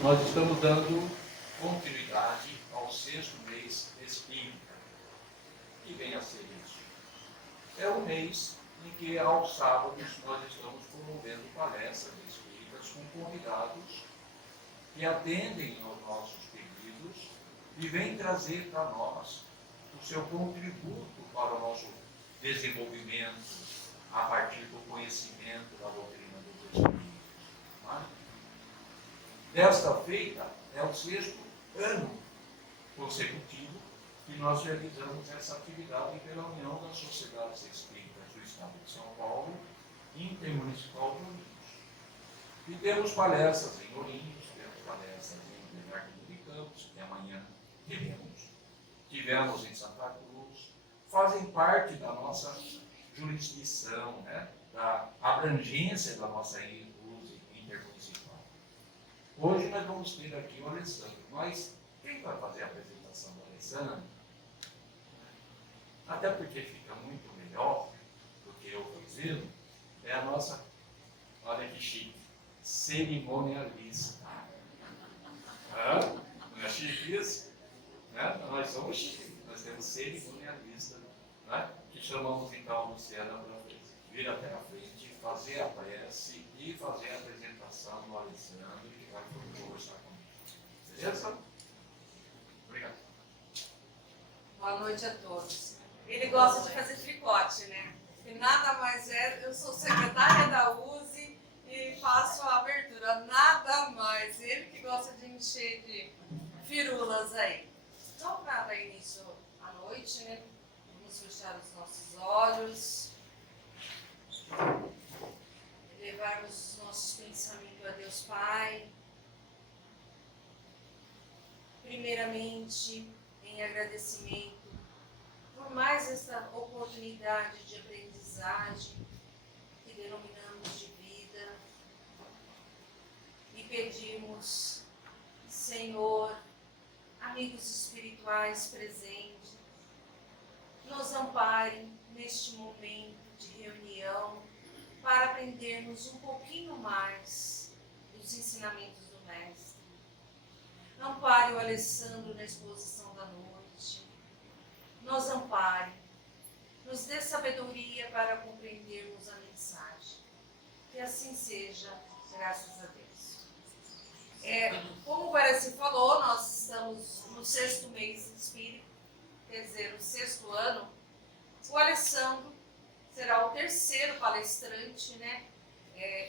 Nós estamos dando continuidade ao sexto mês espírita. Que vem a ser isso? É o mês em que, aos sábados, nós estamos promovendo palestras espíritas com convidados que atendem aos nossos pedidos e vêm trazer para nós o seu contributo para o nosso desenvolvimento a partir do conhecimento da doutrina dos Espíritos. Desta feita, é o sexto ano consecutivo que nós realizamos essa atividade pela União das Sociedades Espíritas do Estado de São Paulo, Intermunicipal de Ourinhos. E temos palestras em Ourinhos, temos palestras em Bernardino de Campos, que amanhã tivemos em Santa Cruz, fazem parte da nossa jurisdição, né? Da abrangência da nossa intermunicipal. Hoje nós vamos ter aqui o Alessandro, mas quem vai fazer a apresentação do Alessandro, até porque fica muito melhor do que eu fazendo, é a nossa, olha que chique, cerimonialista. Não é chique isso? Né? Nós somos chiques, nós temos cerimonialista, né? Que chamamos então a Luciana para vir até a frente, fazer a prece e fazer a apresentação do Alessandro, que vai conversar comigo. Beleza? Obrigado. Boa noite a todos. Ele gosta de fazer tricote, né? E nada mais é, eu sou secretária da USE e faço a abertura, nada mais. Ele que gosta de encher de firulas aí. Então, para dar início à noite, né? Vamos fechar os nossos olhos, levarmos os nossos pensamentos a Deus Pai. Primeiramente, em agradecimento por mais essa oportunidade de aprendizagem que denominamos de vida e pedimos, Senhor, amigos espirituais presentes, nos amparem neste momento de reunião para aprendermos um pouquinho mais dos ensinamentos do Mestre. Ampare o Alessandro na exposição da noite. Nos ampare. Nos dê sabedoria para compreendermos a mensagem. Que assim seja, graças a Deus. Como o Guaraci falou, nós estamos no sexto mês espírita, quer dizer, no sexto ano. O Alessandro será o terceiro palestrante, né?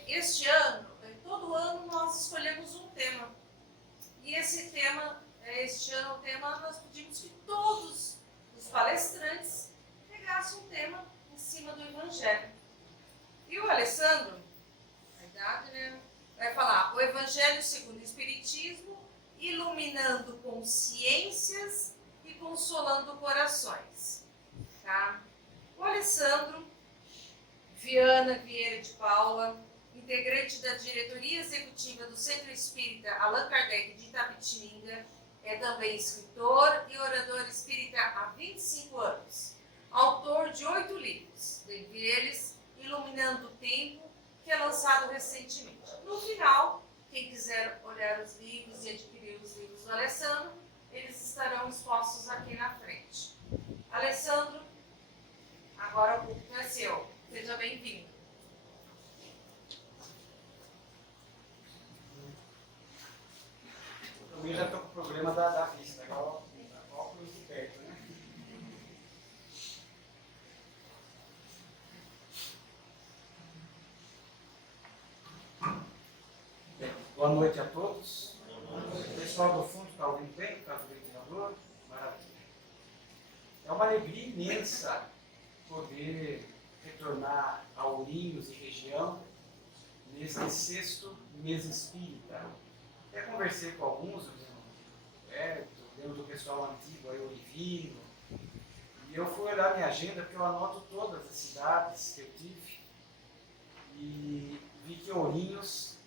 Este ano, todo ano nós escolhemos um tema. E esse tema, este ano o tema, nós pedimos que todos os palestrantes pegassem um tema em cima do Evangelho. E o Alessandro, na verdade, né, vai falar o Evangelho segundo o Espiritismo, iluminando consciências e consolando corações. Tá? O Alessandro Viana Vieira de Paula, integrante da diretoria executiva do Centro Espírita Allan Kardec de Itapetininga, é também escritor e orador espírita há 25 anos. Autor de 8 livros, dentre eles Iluminando o Tempo, que é lançado recentemente. No final, quem quiser olhar os livros e adquirir os livros do Alessandro, eles estarão expostos aqui na frente. Alessandro, agora o público é seu. Seja bem-vindo. Eu já estou com o problema da vista, igual óculos de perto, né? Bem, boa noite a todos. O pessoal do fundo está ouvindo bem? Está do ventilador? Maravilha. É uma alegria imensa poder retornar a Ourinhos e região neste sexto mês espírita. Até conversei com alguns, lembro do pessoal antigo, aí, Olivino, e eu fui olhar minha agenda, porque eu anoto todas as cidades que eu tive, e vi que Ourinhos,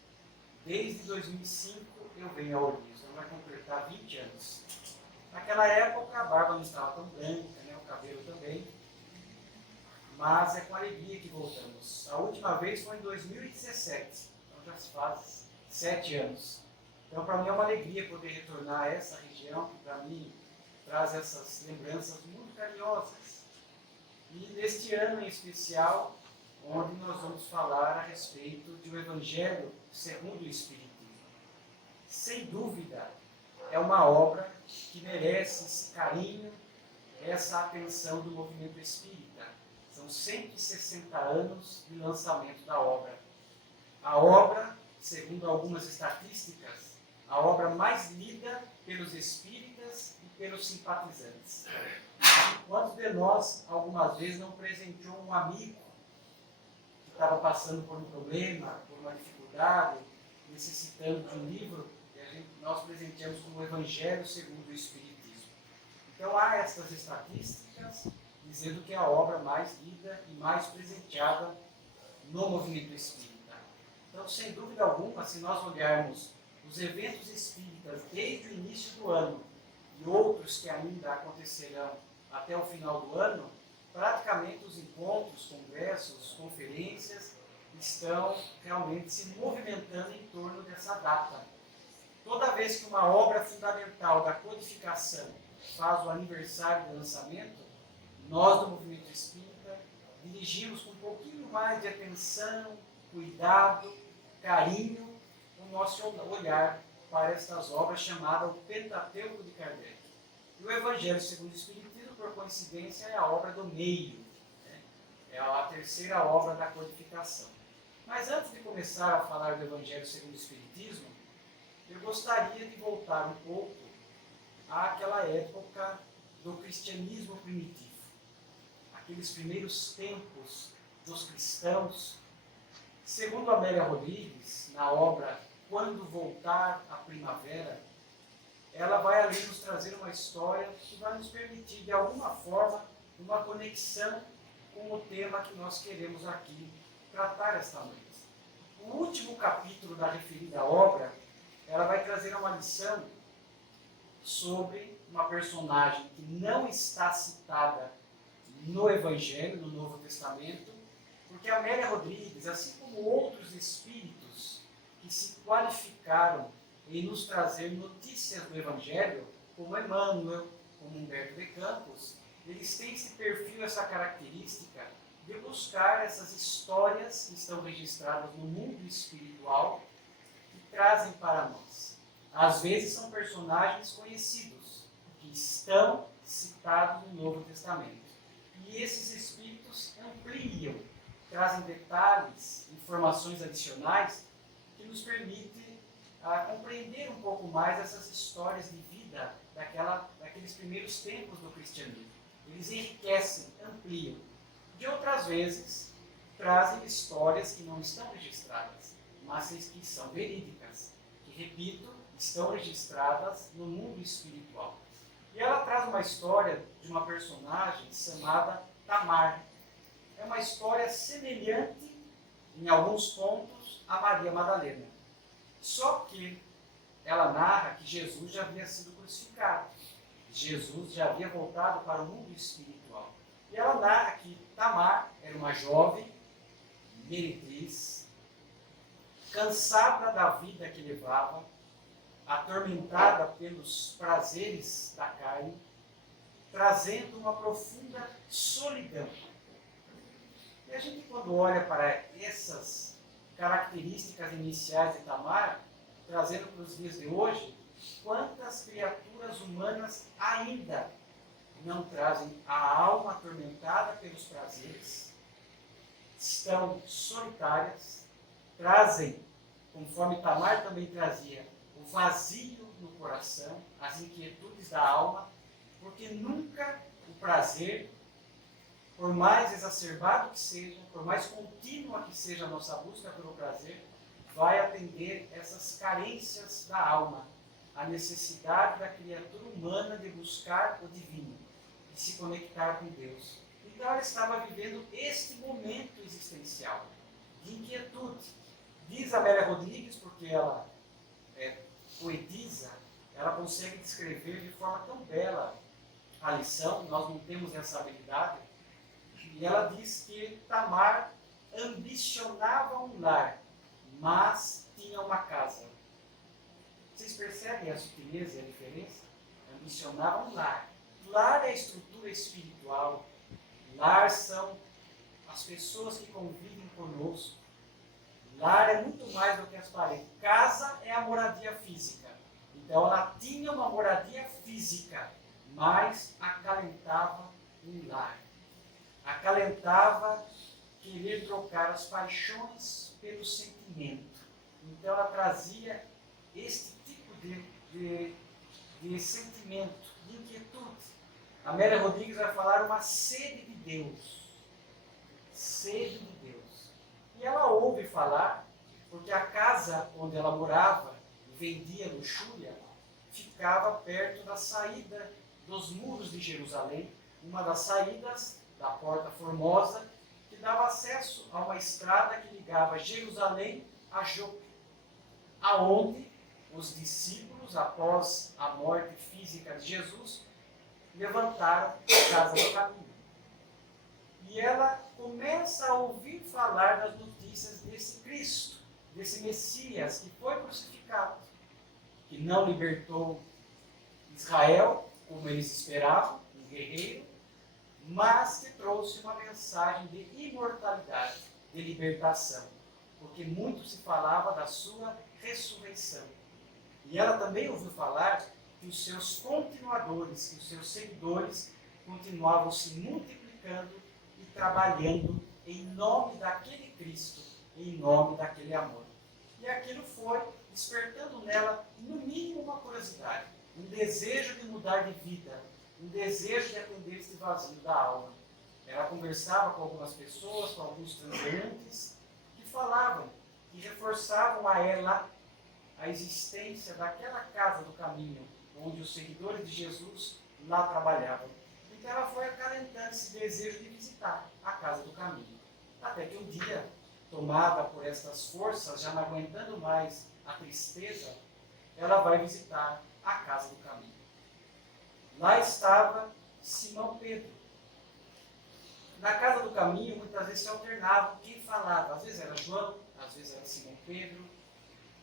desde 2005, eu venho a Ourinhos, então vai completar 20 anos. Naquela época, a barba não estava tão branca, né, o cabelo também, mas é com alegria que voltamos. A última vez foi em 2017, então já se faz 7 anos. Então, para mim é uma alegria poder retornar a essa região, que para mim traz essas lembranças muito carinhosas. E neste ano em especial, onde nós vamos falar a respeito de um Evangelho segundo o Espiritismo. Sem dúvida, é uma obra que merece esse carinho, essa atenção do movimento espírita. São 160 anos de lançamento da obra. A obra, segundo algumas estatísticas, a obra mais lida pelos espíritas e pelos simpatizantes. Quantos de nós, algumas vezes, não presenteou um amigo que estava passando por um problema, por uma dificuldade, necessitando de um livro, e nós presenteamos com o Evangelho segundo o Espiritismo. Então há essas estatísticas dizendo que é a obra mais lida e mais presenteada no movimento espírita. Então, sem dúvida alguma, se nós olharmos os eventos espíritas desde o início do ano e outros que ainda acontecerão até o final do ano, praticamente os encontros, congressos, conferências estão realmente se movimentando em torno dessa data. Toda vez que uma obra fundamental da codificação faz o aniversário do lançamento, nós do movimento espírita dirigimos com um pouquinho mais de atenção, cuidado, carinho o nosso olhar para estas obras chamadas o Pentateuco de Kardec. E o Evangelho segundo o Espiritismo, por coincidência, é a obra do meio, né? É a terceira obra da codificação. Mas antes de começar a falar do Evangelho segundo o Espiritismo, eu gostaria de voltar um pouco àquela época do cristianismo primitivo. Aqueles primeiros tempos dos cristãos. Segundo Amélia Rodrigues, na obra Quando Voltar a Primavera, ela vai ali nos trazer uma história que vai nos permitir, de alguma forma, uma conexão com o tema que nós queremos aqui tratar esta noite. O último capítulo da referida obra, ela vai trazer uma lição sobre uma personagem que não está citada no Evangelho, no Novo Testamento, porque Amélia Rodrigues, assim como outros espíritos que se qualificaram em nos trazer notícias do Evangelho, como Emmanuel, como Humberto de Campos, eles têm esse perfil, essa característica de buscar essas histórias que estão registradas no mundo espiritual e trazem para nós. Às vezes são personagens conhecidos, que estão citados no Novo Testamento. E esses espíritos ampliam, trazem detalhes, informações adicionais que nos permitem compreender um pouco mais essas histórias de vida daqueles primeiros tempos do cristianismo. Eles enriquecem, ampliam. De outras vezes, trazem histórias que não estão registradas, mas que são verídicas, que, repito, estão registradas no mundo espiritual. E ela traz uma história de uma personagem chamada Tamar. É uma história semelhante, em alguns pontos, a Maria Madalena. Só que ela narra que Jesus já havia sido crucificado. Jesus já havia voltado para o mundo espiritual. E ela narra que Tamar era uma jovem, meretriz, cansada da vida que levava, atormentada pelos prazeres da carne, trazendo uma profunda solidão. E a gente, quando olha para essas características iniciais de Tamar, trazendo para os dias de hoje, quantas criaturas humanas ainda não trazem a alma atormentada pelos prazeres, estão solitárias, trazem, conforme Tamar também trazia, o vazio no coração, as inquietudes da alma, porque nunca o prazer, por mais exacerbado que seja, por mais contínua que seja a nossa busca pelo prazer, vai atender essas carências da alma, a necessidade da criatura humana de buscar o divino, de se conectar com Deus. Então ela estava vivendo este momento existencial de inquietude. Diz Amélia Rodrigues, porque ela poetisa, ela consegue descrever de forma tão bela a lição, nós não temos essa habilidade, e ela diz que Tamar ambicionava um lar, mas tinha uma casa. Vocês Rodrigues percebe a sutileza e a diferença? Ambicionava um lar. Lar é a estrutura espiritual. Lar são as pessoas que convivem conosco. Lar é muito mais do que as paredes. Casa é a moradia física. Então ela tinha uma moradia física, mas acalentava um lar. Acalentava querer trocar as paixões pelo sentimento. Então ela trazia este tipo de sentimento, de inquietude. Amélia Rodrigues vai falar uma sede de Deus. Sede de Deus. E ela ouve falar, porque a casa onde ela morava, vendia luxúria, ficava perto da saída dos muros de Jerusalém, uma das saídas da Porta Formosa, que dava acesso a uma estrada que ligava Jerusalém a Jope, aonde os discípulos, após a morte física de Jesus, levantaram a casa do caminho. E ela começa a ouvir falar das notícias desse Cristo, desse Messias que foi crucificado, que não libertou Israel, como eles esperavam, um guerreiro, mas que trouxe uma mensagem de imortalidade, de libertação, porque muito se falava da sua ressurreição. E ela também ouviu falar que os seus continuadores, que os seus seguidores continuavam se multiplicando e trabalhando em nome daquele Cristo, em nome daquele amor. E aquilo foi despertando nela, no mínimo, uma curiosidade, um desejo de mudar de vida, um desejo de atender este vazio da alma. Ela conversava com algumas pessoas, com alguns transeuntes, que falavam, que reforçavam a ela a existência daquela casa do caminho, onde os seguidores de Jesus lá trabalhavam. Então ela foi acalentando esse desejo de visitar a casa do caminho. Até que um dia, tomada por estas forças, já não aguentando mais a tristeza, ela vai visitar a casa do caminho. Lá estava Simão Pedro. Na casa do caminho, muitas vezes se alternavam quem falava. Às vezes era João, às vezes era Simão Pedro,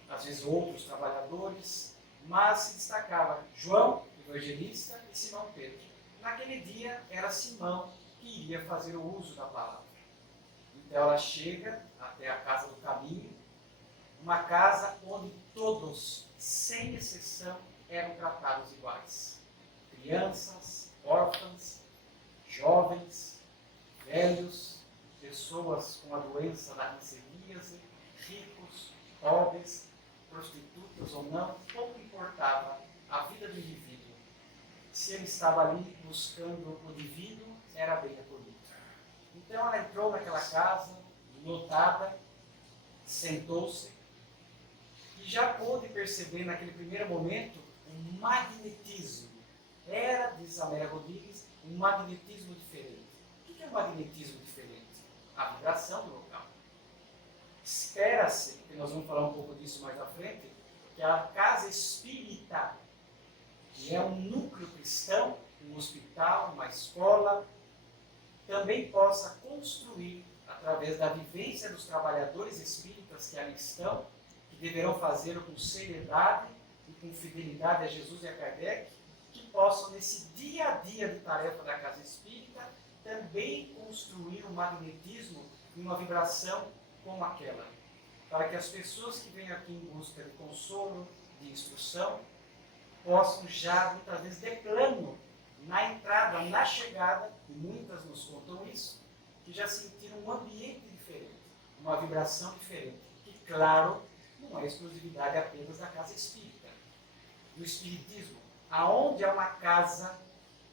às vezes outros trabalhadores, mas se destacava João, evangelista, e Simão Pedro. Naquele dia era Simão que iria fazer o uso da palavra. Então ela chega até a casa do caminho, uma casa onde todos, sem exceção, eram tratados iguais. Crianças, órfãos, jovens, velhos, pessoas com a doença da hanseníase, ricos, pobres, prostitutas ou não, pouco importava a vida do indivíduo. Se ele estava ali buscando o divino, era bem acolhido. Então ela entrou naquela casa, lotada, sentou-se e já pôde perceber naquele primeiro momento um magnetismo. Era, diz Amélia Rodrigues, um magnetismo diferente. O que é um magnetismo diferente? A vibração do local. Espera-se, que nós vamos falar um pouco disso mais à frente, que a casa espírita, que é um núcleo cristão, um hospital, uma escola, também possa construir, através da vivência dos trabalhadores espíritas que ali estão, que deverão fazê-lo com seriedade e com fidelidade a Jesus e a Kardec, que possam, nesse dia a dia de tarefa da casa espírita, também construir um magnetismo e uma vibração como aquela, para que as pessoas que vêm aqui em busca de consolo, de instrução, possam já, muitas vezes, de plano, na entrada, na chegada, e muitas nos contam isso, que já sentiram um ambiente diferente, uma vibração diferente, que, claro, não é exclusividade apenas da casa espírita, do espiritismo, aonde há uma casa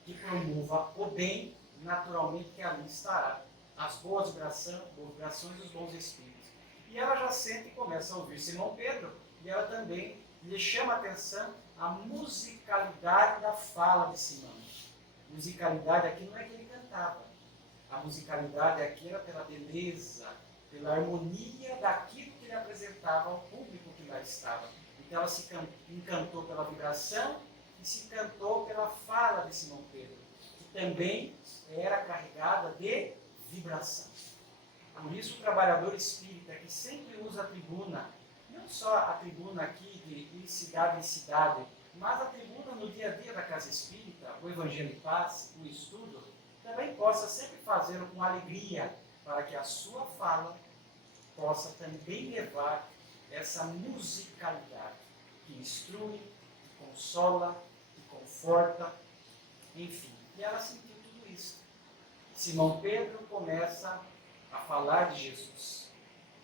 que promova o bem, naturalmente que ali estará as boas vibrações dos bons espíritos. E ela já sente e começa a ouvir Simão Pedro, e ela também lhe chama a atenção a musicalidade da fala de Simão. Musicalidade aqui não é que ele cantava. A musicalidade aqui era pela beleza, pela harmonia daquilo que ele apresentava ao público que lá estava. Então ela se encantou pela vibração e se encantou pela fala de Simão Pedro, que também era carregada de vibração. Por isso o trabalhador espírita que sempre usa a tribuna, não só a tribuna aqui de cidade em cidade, mas a tribuna no dia a dia da Casa Espírita, o Evangelho em Paz, o estudo, também possa sempre fazê-lo com alegria, para que a sua fala possa também levar essa musicalidade que instrui, que consola, que conforta, enfim. E ela sentiu tudo isso. Simão Pedro começa a falar de Jesus.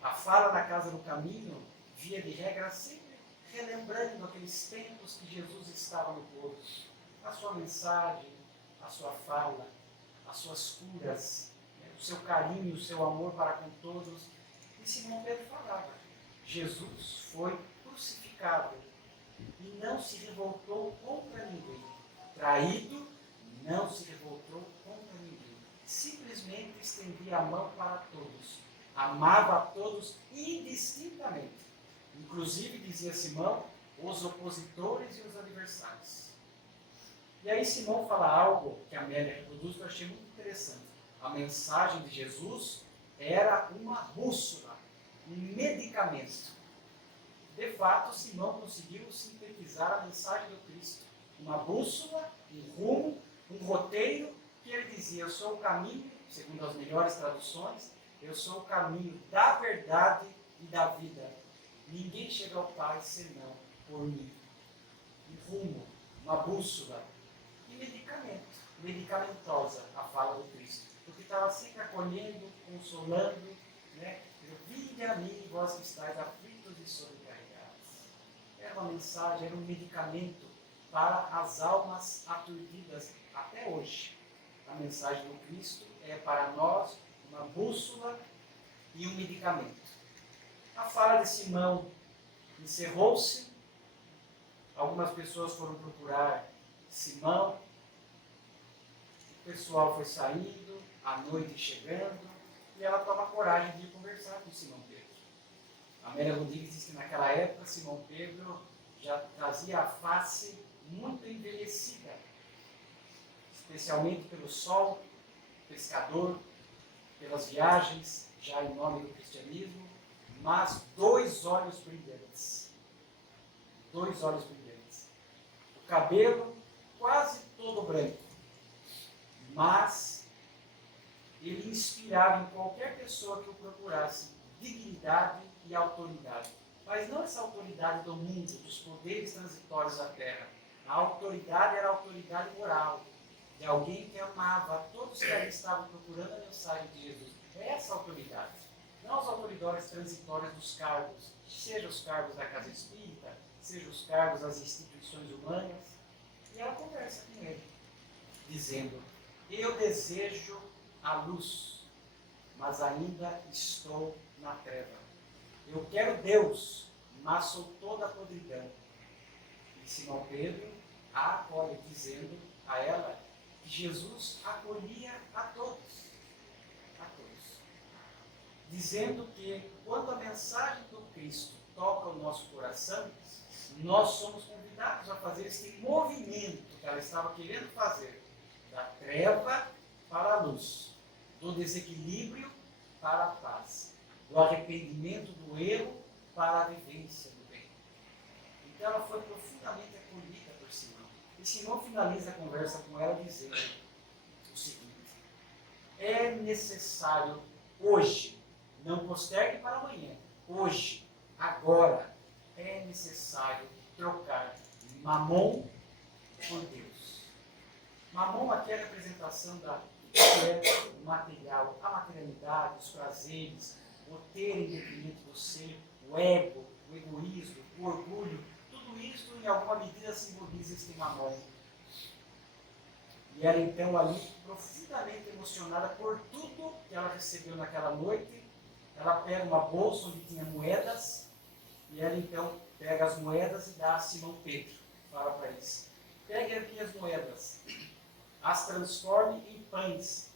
A fala na Casa do Caminho, via de regra, sempre relembrando aqueles tempos que Jesus estava no corpo. A sua mensagem, a sua fala, as suas curas, o seu carinho, o seu amor para com todos. E Simão Pedro falava, Jesus foi crucificado e não se revoltou contra ninguém. Traído, não se revoltou contra ninguém. Simplesmente estendia a mão para todos. Amava a todos indistintamente. Inclusive, dizia Simão, os opositores e os adversários. E aí Simão fala algo que a Amélia reproduz que eu achei muito interessante. A mensagem de Jesus era uma bússola, um medicamento. De fato, Simão conseguiu sintetizar a mensagem do Cristo. Uma bússola, um rumo, um roteiro, que ele dizia, eu sou o caminho, segundo as melhores traduções, eu sou o caminho da verdade e da vida. Ninguém chega ao Pai senão por mim. Um rumo, uma bússola e medicamento, medicamentosa a fala do Cristo. Porque estava sempre acolhendo, consolando, né? Vinde a mim, vós que estáis aflitos e sobrecarregados. Era uma mensagem, era um medicamento para as almas aturdidas até hoje. A mensagem do Cristo é para nós uma bússola e um medicamento. A fala de Simão encerrou-se. Algumas pessoas foram procurar Simão. O pessoal foi saindo, a noite chegando, e ela toma coragem de conversar com Simão Pedro. A Amélia Rodrigues diz que naquela época Simão Pedro já trazia a face muito envelhecida, especialmente pelo sol, pescador, pelas viagens, já em nome do cristianismo, mas 2 olhos brilhantes. 2 olhos brilhantes. O cabelo quase todo branco, mas ele inspirava em qualquer pessoa que o procurasse dignidade e autoridade. Mas não essa autoridade do mundo, dos poderes transitórios da terra. A autoridade era a autoridade moral, de alguém que amava todos que ali estavam procurando a mensagem de Jesus. É essa autoridade. Não as autoridades transitórias dos cargos, seja os cargos da Casa Espírita, seja os cargos das instituições humanas. E ela conversa com ele, dizendo, eu desejo a luz, mas ainda estou na treva. Eu quero Deus, mas sou toda podridão. E Simão Pedro a acolhe, dizendo a ela que Jesus acolhia a todos. A todos. Dizendo que quando a mensagem do Cristo toca o nosso coração, nós somos convidados a fazer esse movimento que ela estava querendo fazer, da treva para a luz, do desequilíbrio para a paz, do arrependimento do erro para a vivência do bem. Então ela foi profundamente acolhida por Simão. E Simão finaliza a conversa com ela dizendo o seguinte, é necessário hoje, não postergue para amanhã, hoje, agora, é necessário trocar Mamon por Deus. Mamon aqui é a representação da que é o material, a materialidade, os prazeres, o ter em detrimento do ser, o ego, o egoísmo, o orgulho, tudo isso em alguma medida simboliza este Mamon. E ela então ali, profundamente emocionada por tudo que ela recebeu naquela noite, ela pega uma bolsa onde tinha moedas, e ela então pega as moedas e dá a Simão Pedro. Fala para eles, pegue aqui as moedas, as transforme em pães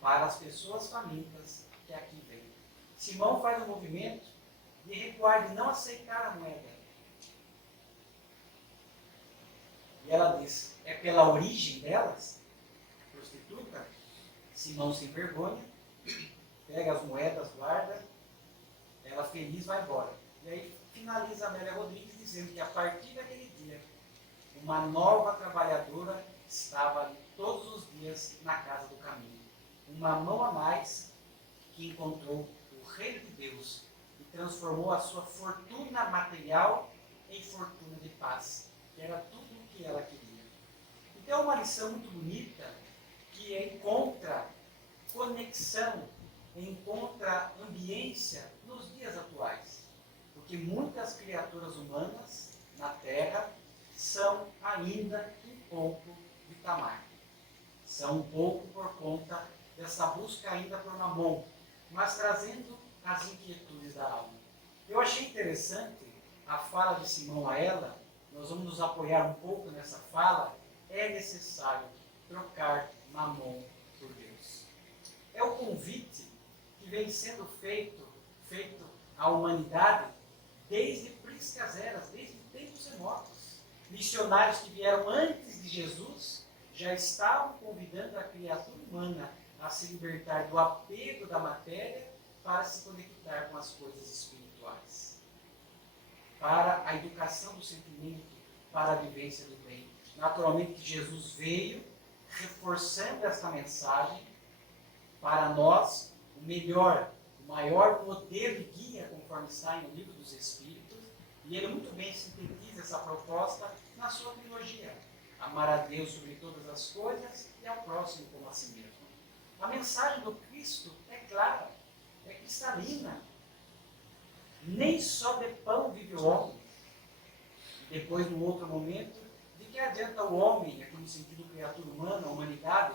para as pessoas famintas que aqui vêm. Simão faz um movimento de recuar, de não aceitar a moeda. E ela diz, é pela origem delas, prostituta? Simão sem vergonha, pega as moedas, guarda, ela feliz vai embora. E aí finaliza a Amélia Rodrigues dizendo que a partir daquele dia, uma nova trabalhadora estava ali todos os dias na casa do caminho. Uma mão a mais que encontrou o reino de Deus e transformou a sua fortuna material em fortuna de paz, que era tudo o que ela queria. Então é uma lição muito bonita que encontra conexão, encontra ambiência nos dias atuais. Porque muitas criaturas humanas na Terra são ainda um pouco de tamanho. São um pouco por conta dessa busca ainda por mamon, mas trazendo as inquietudes da alma. Eu achei interessante a fala de Simão a ela, nós vamos nos apoiar um pouco nessa fala, é necessário trocar mamon por Deus. É o convite que vem sendo feito à humanidade desde priscas eras, desde tempos remotos. Missionários que vieram antes de Jesus já estavam convidando a criatura humana a se libertar do apego da matéria para se conectar com as coisas espirituais, para a educação do sentimento, para a vivência do bem. Naturalmente que Jesus veio reforçando esta mensagem para nós, o melhor, o maior modelo e guia, conforme está no Livro dos Espíritos, e ele muito bem sintetiza essa proposta na sua trilogia: amar a Deus sobre todas as coisas e ao próximo como a si mesmo. A mensagem do Cristo é clara, é cristalina. Nem só de pão vive o homem. E depois, num outro momento, de que adianta o homem, aqui no sentido criatura humana, a humanidade,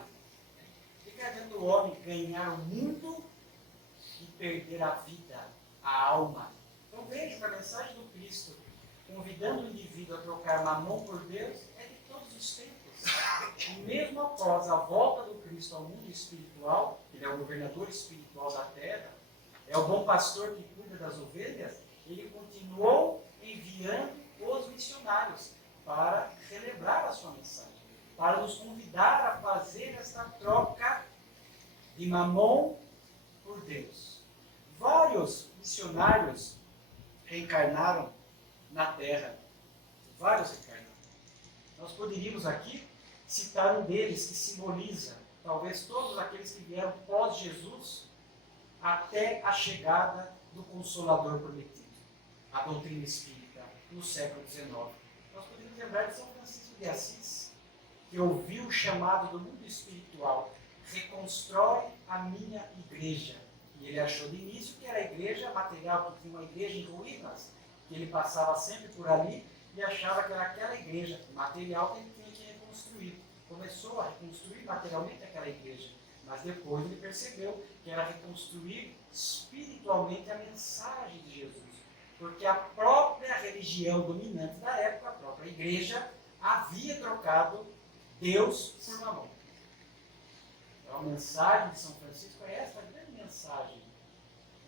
de que adianta o homem ganhar o mundo e perder a vida, a alma? Então veja que a mensagem do Cristo, convidando o indivíduo a trocar mamon por Deus, é de todos os tempos. E mesmo após a volta do Cristo ao mundo espiritual, ele é o governador espiritual da terra, é o bom pastor que cuida das ovelhas, ele continuou enviando os missionários para relembrar a sua mensagem, para nos convidar a fazer esta troca de mamon por Deus. Vários missionários reencarnaram na Terra. Vários reencarnaram. Nós poderíamos aqui citar um deles que simboliza, talvez todos aqueles que vieram pós-Jesus, até a chegada do Consolador prometido, a doutrina espírita, no século XIX. Nós podemos lembrar de São Francisco de Assis, que ouviu o chamado do mundo espiritual: reconstrói a minha igreja. E ele achou de início que era a igreja material, que tinha uma igreja em ruínas, que ele passava sempre por ali e achava que era aquela igreja material que ele tinha que reconstruir. Começou a reconstruir materialmente aquela igreja, mas depois ele percebeu que era reconstruir espiritualmente a mensagem de Jesus. Porque a própria religião dominante da época, a própria igreja, havia trocado Deus por mamon. Então a mensagem de São Francisco é esta grande mensagem.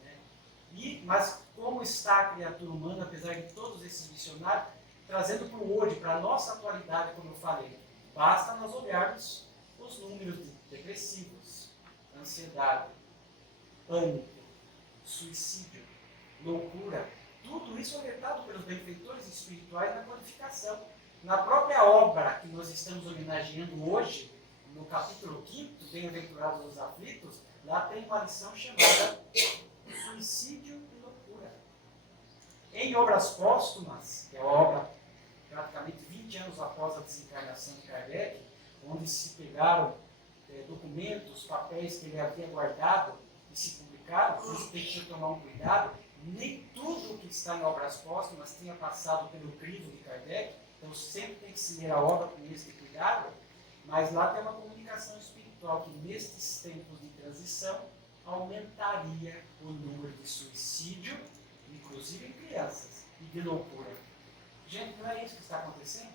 Né? Mas como está a criatura humana, apesar de todos esses missionários, trazendo para o hoje, para a nossa atualidade, como eu falei, basta nós olharmos os números de depressivos, ansiedade, pânico, suicídio, loucura. Tudo isso orientado pelos benfeitores espirituais na codificação. Na própria obra que nós estamos homenageando hoje, no capítulo 5º, Bem-aventurados os aflitos, lá tem uma lição chamada Suicídio e Loucura. Em Obras Póstumas, que é a obra praticamente 20 anos após a desencarnação de Kardec, onde se pegaram documentos, papéis que ele havia guardado e se publicaram, por isso tem que tomar um cuidado. Nem tudo o que está em Obras Póstumas tinha passado pelo crivo de Kardec, então sempre tem que se ler a obra com esse cuidado, mas lá tem uma comunicação espiritual que nestes tempos de transição aumentaria o número de suicídio, inclusive em crianças, e de loucura. Gente, não é isso que está acontecendo?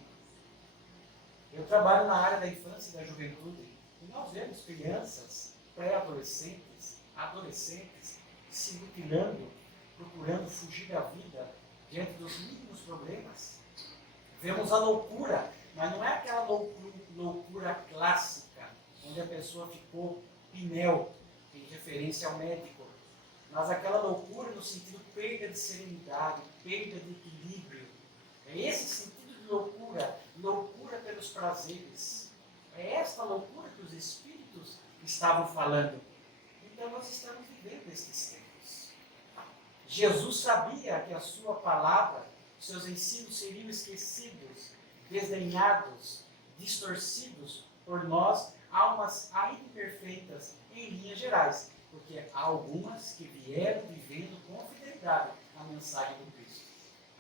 Eu trabalho na área da infância e da juventude, e nós vemos crianças, pré-adolescentes, adolescentes, se mutilando, procurando fugir da vida diante dos mínimos problemas. Vemos a loucura, mas não é aquela loucura clássica, onde a pessoa ficou pinel, em referência ao médico. mas aquela loucura no sentido perda de serenidade, perda de equilíbrio. É esse sentido de loucura, loucura pelos prazeres. É esta loucura que os espíritos estavam falando. Então nós estamos vivendo estes tempos. Jesus sabia que a sua palavra, seus ensinos seriam esquecidos, desdenhados, distorcidos por nós, almas ainda imperfeitas em linhas gerais, porque há algumas que vieram vivendo com fidelidade a mensagem do Cristo.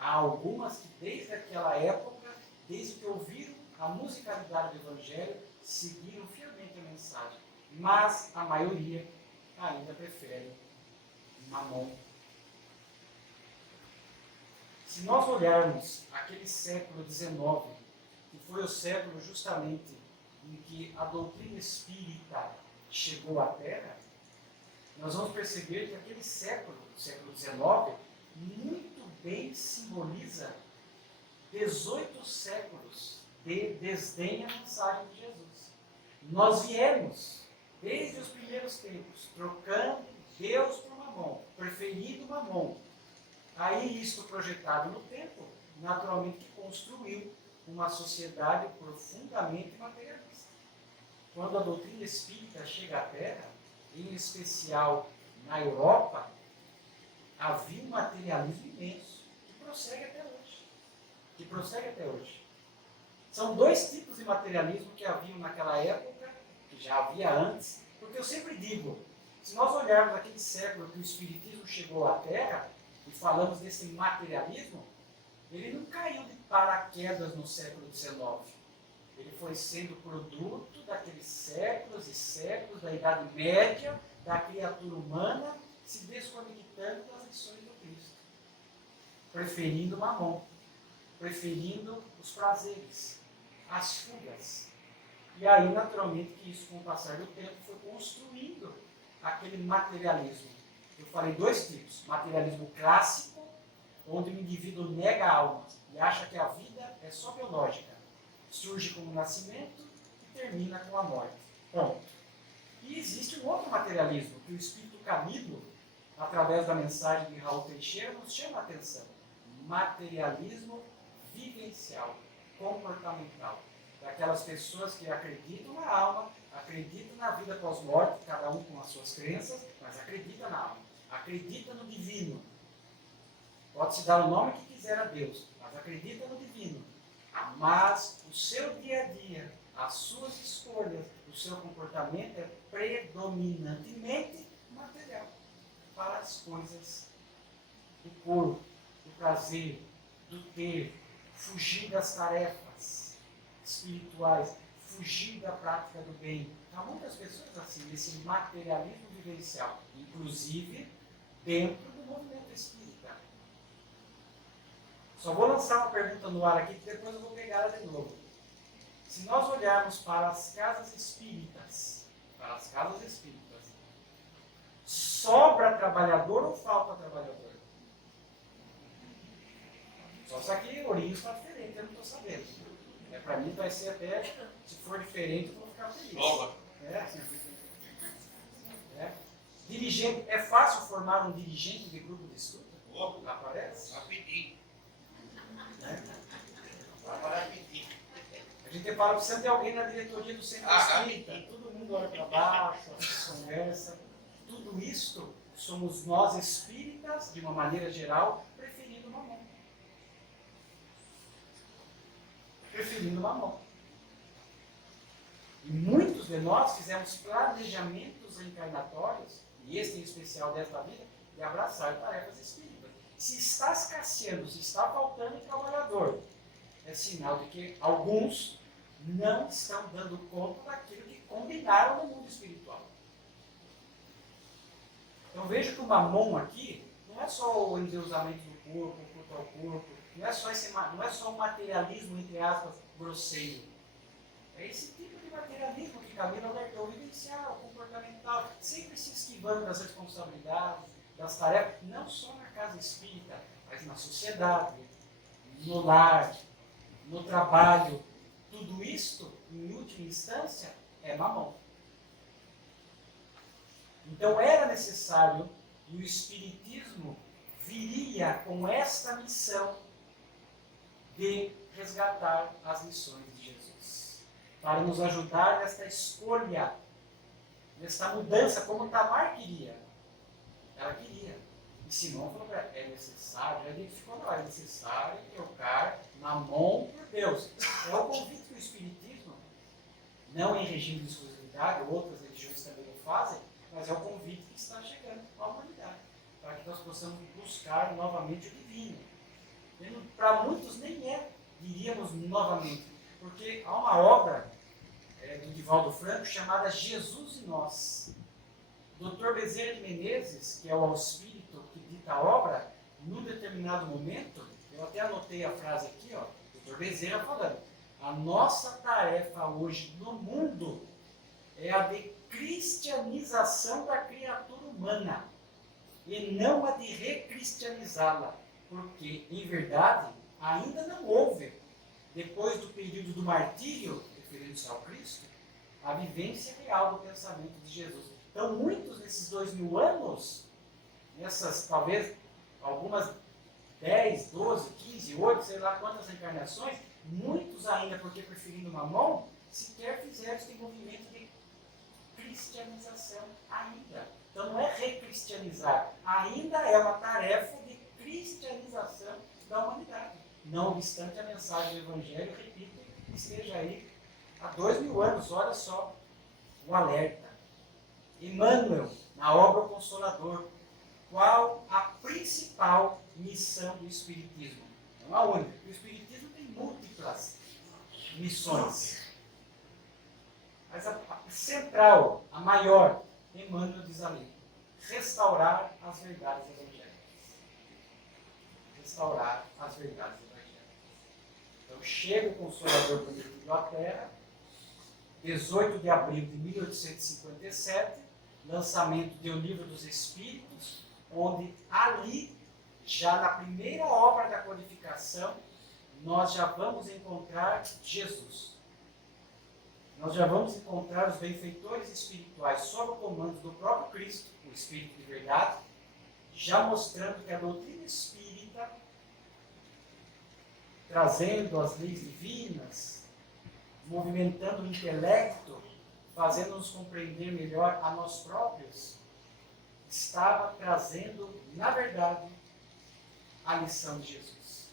Há algumas que desde aquela época, desde que ouviram a musicalidade do Evangelho, seguiram fielmente a mensagem. Mas a maioria ainda prefere mamon. Se nós olharmos aquele século XIX, que foi o século justamente em que a doutrina espírita chegou à Terra, nós vamos perceber que aquele século, o século XIX, muito bem simboliza 18 séculos de desdém à mensagem de Jesus. Nós viemos, desde os primeiros tempos, trocando Deus por mamon, preferindo mamon. Aí isto projetado no tempo, naturalmente que construiu uma sociedade profundamente materialista. Quando a doutrina espírita chega à Terra, em especial na Europa, havia um materialismo imenso, que prossegue até hoje. São dois tipos de materialismo que haviam naquela época, que já havia antes, porque eu sempre digo, se nós olharmos aquele século que o Espiritismo chegou à Terra, e falamos desse materialismo, ele não caiu de paraquedas no século XIX. Ele foi sendo produto daqueles séculos e séculos da Idade Média, da criatura humana, se desconectando das lições do Cristo. Preferindo mamon, preferindo os prazeres, as fugas. E aí, naturalmente, que isso, com o passar do tempo, foi construindo aquele materialismo. Eu falei dois tipos. Materialismo clássico, onde o indivíduo nega a alma e acha que a vida é só biológica. Surge com o nascimento e termina com a morte. Ponto. E existe um outro materialismo, que o Espírito Camilo, através da mensagem de Raul Teixeira, nos chama a atenção. Materialismo vivencial, comportamental. Daquelas pessoas que acreditam na alma, acreditam na vida pós-morte, cada um com as suas crenças, mas acredita na alma, acredita no divino. Pode-se dar o nome que quiser a Deus, mas acredita no divino. Mas o seu dia a dia, as suas escolhas, o seu comportamento é predominantemente material, para as coisas do corpo, do prazer, do ter, fugir das tarefas espirituais, fugir da prática do bem. Há muitas pessoas assim, nesse materialismo vivencial, inclusive dentro do movimento espírita. Só vou lançar uma pergunta no ar aqui, que depois eu vou pegar ela de novo. Se nós olharmos para as casas espíritas, sobra trabalhador ou falta trabalhador? Só se aqui o Ourinho está diferente, eu não estou sabendo. Para mim vai ser até, se for diferente, eu vou ficar feliz. Dirigente, é fácil formar um dirigente de grupo de estudo? Aparece? Rapidinho. A gente fala, precisa ter alguém na diretoria do centro espírita. Todo mundo olha para baixo, conversa. Tudo isto somos nós espíritas, de uma maneira geral, preferindo mamon. E muitos de nós fizemos planejamentos encarnatórios, e este em especial desta vida, de abraçar tarefas espíritas. Se está escasseando, se está faltando trabalhador, é sinal de que alguns não estão dando conta daquilo que combinaram no mundo espiritual. Então vejo que o mamon aqui não é só o endeusamento do corpo, o culto ao corpo, não é só o materialismo, entre aspas, grosseiro. É esse tipo de materialismo que Camilo alertou, vivencial, comportamental, sempre se esquivando das responsabilidades, das tarefas, não só na casa espírita, mas na sociedade, no lar, no trabalho. Tudo isto, em última instância, é mamon. Então era necessário, E o Espiritismo viria com esta missão de resgatar as lições de Jesus, para nos ajudar nesta escolha, nesta mudança, como Tamar queria. Ela queria. E Simão falou para ela, é necessário, ela identificou, não, é necessário trocar na mão por Deus. É o convite que o Espiritismo, não em regime de exclusividade, outras religiões também o fazem, mas é o convite que está chegando à humanidade, para que nós possamos buscar novamente o divino. Para muitos nem é, diríamos novamente, porque há uma obra do Divaldo Franco chamada Jesus e Nós. O Dr. Bezerra de Menezes, que é o espírito que dita a obra, num determinado momento, eu até anotei a frase aqui, ó, Dr. Bezerra falando, a nossa tarefa hoje no mundo é a de cristianização da criatura humana e não a de recristianizá-la, porque, em verdade, ainda não houve, depois do período do martírio, referindo-se ao Cristo, a vivência real do pensamento de Jesus. Então, muitos desses 2000 anos, nessas, talvez, algumas 10, 12, 15, 8, sei lá quantas encarnações, muitos ainda, porque preferindo Mamon, sequer fizeram esse movimento de cristianização ainda. Então, não é recristianizar, ainda é uma tarefa de cristianização da humanidade. Não obstante, a mensagem do Evangelho, repito, esteja aí há 2000 anos, olha só o alerta. Emmanuel, na obra O Consolador, qual a principal missão do Espiritismo? Não a única. O Espiritismo tem múltiplas missões. Mas a central, a maior, Emmanuel diz ali, restaurar as verdades evangélicas. Restaurar as verdades evangélicas. Então chega o Consolador prometido à Terra, 18 de abril de 1857, lançamento de O Livro dos Espíritos, onde ali, já na primeira obra da codificação, nós já vamos encontrar Jesus. Nós já vamos encontrar os benfeitores espirituais sob o comando do próprio Cristo, o Espírito de verdade, já mostrando que a doutrina espírita, trazendo as leis divinas, movimentando o intelecto, fazendo-nos compreender melhor a nós próprios, estava trazendo, na verdade, a lição de Jesus.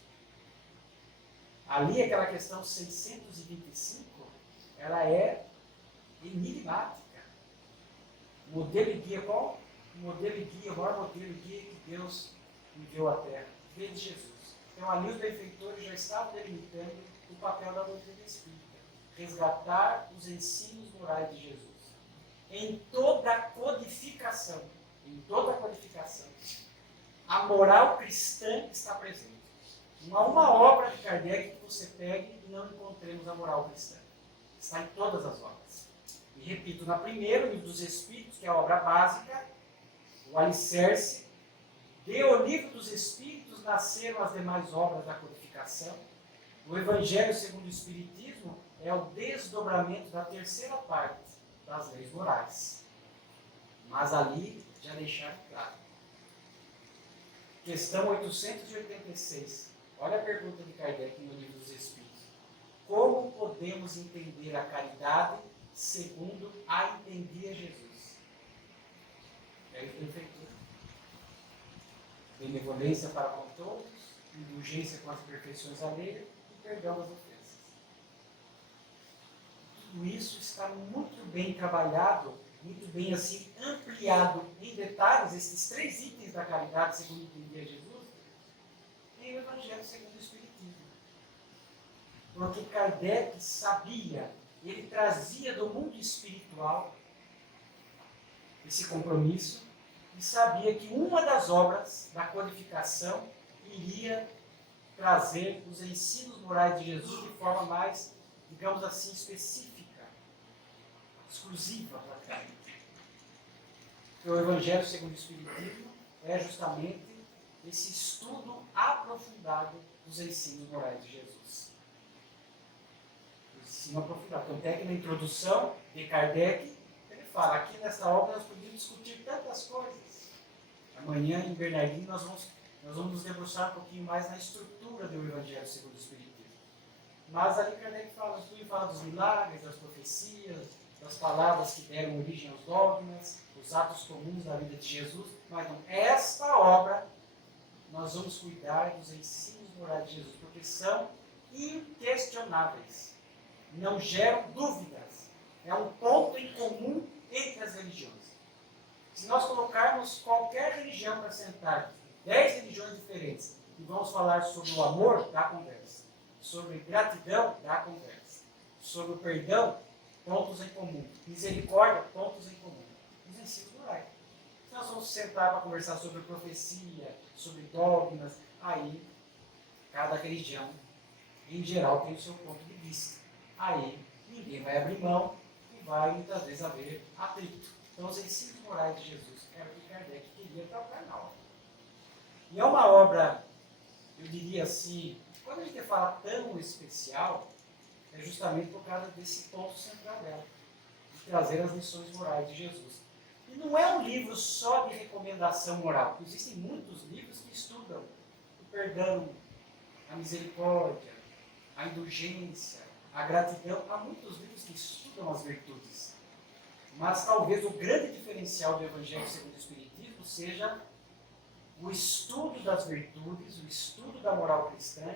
Ali, aquela questão 625, ela é enigmática. O modelo e guia, qual? O modelo e guia, o maior modelo e guia que Deus enviou à Terra, veio de Jesus. Então, ali os benfeitores já estavam delimitando o papel da doutrina espírita. Resgatar os ensinos morais de Jesus. Em toda a codificação, a moral cristã está presente. Não há uma obra de Kardec que você pegue e não encontremos a moral cristã. Está em todas as obras. E repito, na primeira, o Livro dos Espíritos, que é a obra básica, o alicerce, de O Livro dos Espíritos nasceram as demais obras da codificação. O Evangelho segundo o Espiritismo é o desdobramento da terceira parte das leis morais. Mas ali já deixaram claro. Questão 886. Olha a pergunta de Kardec no Livro dos Espíritos. Como podemos entender a caridade segundo a entendia Jesus? É o benfeitor. Benevolência para com todos, indulgência com as imperfeições alheias e perdão das ofensas. Tudo isso está muito bem trabalhado, muito bem assim ampliado em detalhes, esses 3 itens da caridade segundo entendia Jesus, em o Evangelho segundo o Espiritismo. Porque Kardec sabia, ele trazia do mundo espiritual esse compromisso e sabia que uma das obras da codificação iria trazer os ensinos morais de Jesus de forma mais, digamos assim, específica, exclusiva para cada. Porque o Evangelho segundo o Espiritismo é justamente esse estudo aprofundado dos ensinos morais de Jesus. Ensino aprofundado. Então, até que na introdução de Kardec, ele fala, aqui nesta obra nós podemos discutir tantas coisas. Amanhã, em Bernardino, nós vamos nos debruçar um pouquinho mais na estrutura do Evangelho segundo o Espiritismo. Mas ali Kardec fala dos milagres, das profecias, das palavras que deram origem aos dogmas, os atos comuns da vida de Jesus. Mas não, esta obra, nós vamos cuidar dos ensinos morais de Jesus, porque são inquestionáveis. Não geram dúvidas. É um ponto em comum entre as religiões. Se nós colocarmos qualquer religião para sentar, 10 religiões diferentes, e vamos falar sobre o amor, dá conversa. Sobre gratidão, dá conversa. Sobre o perdão, pontos em comum. Misericórdia, pontos em comum. Os ensinos morais. Se nós vamos sentar para conversar sobre profecia, sobre dogmas, aí cada religião, em geral, tem o seu ponto de vista. Aí ninguém vai abrir mão e vai muitas vezes haver atrito. Então os ensinos morais de Jesus era o que Kardec queria tratar na obra. E é uma obra, eu diria assim, quando a gente fala tão especial, é justamente por causa desse ponto central dela, de trazer as lições morais de Jesus. E não é um livro só de recomendação moral. Existem muitos livros que estudam o perdão, a misericórdia, a indulgência, a gratidão. Há muitos livros que estudam as virtudes. Mas talvez o grande diferencial do Evangelho segundo o Espiritismo seja o estudo das virtudes, o estudo da moral cristã,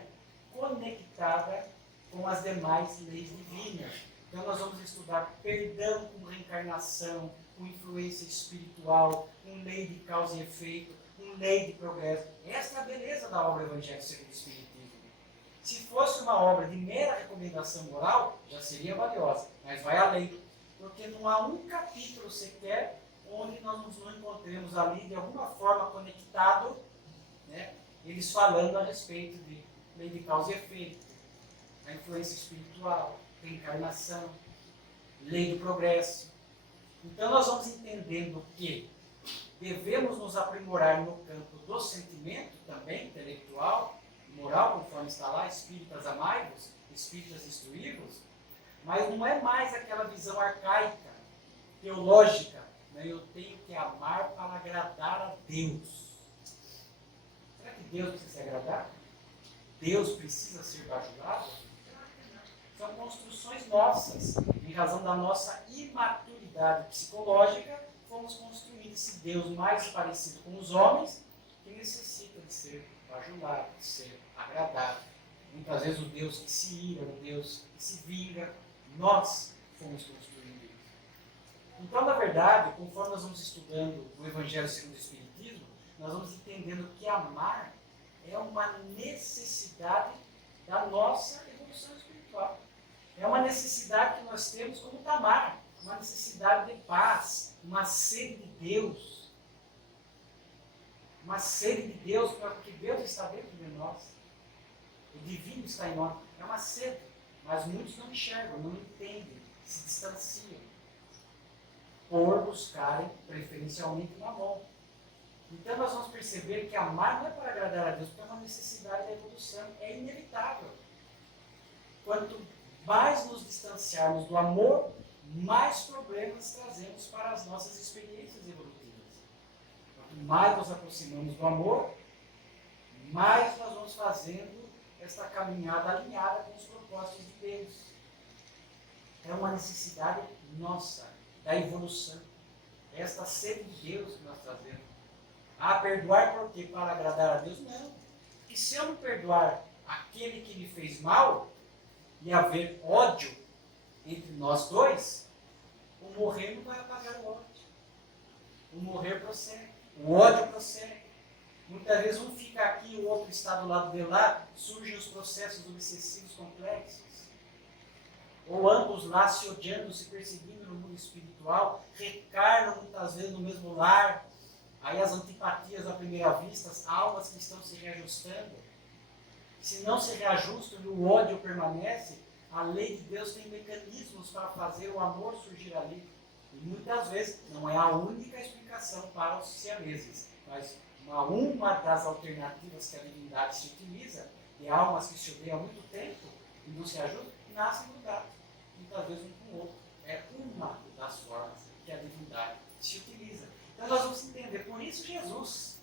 conectada com as demais leis divinas. Então nós vamos estudar perdão com reencarnação, com influência espiritual, com lei de causa e efeito, com lei de progresso. Esta é a beleza da obra Evangelho segundo o Espiritismo. Se fosse uma obra de mera recomendação moral, já seria valiosa, mas vai além. Porque não há um capítulo sequer onde nós não encontremos ali, de alguma forma conectado, né, eles falando a respeito de lei de causa e efeito, a influência espiritual, reencarnação, lei do progresso. Então nós vamos entendendo que devemos nos aprimorar no campo do sentimento também, intelectual, moral, conforme está lá, espíritas amai-vos, espíritas instruí-vos, mas não é mais aquela visão arcaica, teológica, né? Eu tenho que amar para agradar a Deus. Será que Deus precisa se agradar? Deus precisa ser bajulado? São construções nossas, em razão da nossa imaturidade psicológica, fomos construindo esse Deus mais parecido com os homens, que necessita de ser bajulado, de ser agradado. Muitas vezes o Deus que se ira, o Deus que se vinga, nós fomos construindo isso. Então, na verdade, conforme nós vamos estudando o Evangelho segundo o Espiritismo, nós vamos entendendo que amar é uma necessidade da nossa evolução espiritual. É uma necessidade que nós temos como Tamar, uma necessidade de paz, uma sede de Deus. Uma sede de Deus, porque Deus está dentro de nós. O divino está em nós. É uma sede. Mas muitos não enxergam, não entendem, se distanciam. Por buscarem preferencialmente o amor. Então nós vamos perceber que amar não é para agradar a Deus, porque é uma necessidade da evolução. É inevitável. Quanto mais nos distanciarmos do amor, mais problemas trazemos para as nossas experiências evolutivas. Quanto mais nos aproximamos do amor, mais nós vamos fazendo esta caminhada alinhada com os propósitos de Deus. É uma necessidade nossa, da evolução. É esta sede de Deus que nós trazemos. Perdoar por quê? Para agradar a Deus? Não. Porque se eu não perdoar aquele que me fez mal, e haver ódio entre nós dois, o morrer não vai apagar o ódio. O morrer prossegue. O ódio prossegue. Muitas vezes um fica aqui, o outro está do lado de lá, surgem os processos obsessivos complexos. Ou ambos lá se odiando, se perseguindo no mundo espiritual, reencarnam muitas vezes no mesmo lar. Aí as antipatias à primeira vista, as almas que estão se reajustando. Se não se reajustam e o ódio permanece, a lei de Deus tem mecanismos para fazer o amor surgir ali. E muitas vezes não é a única explicação para os siameses, mas uma das alternativas que a divindade se utiliza, de almas que se odeiam há muito tempo e não se ajudam, nascem grudados, muitas vezes um com o outro. É uma das formas que a divindade se utiliza. Então nós vamos entender, por isso Jesus,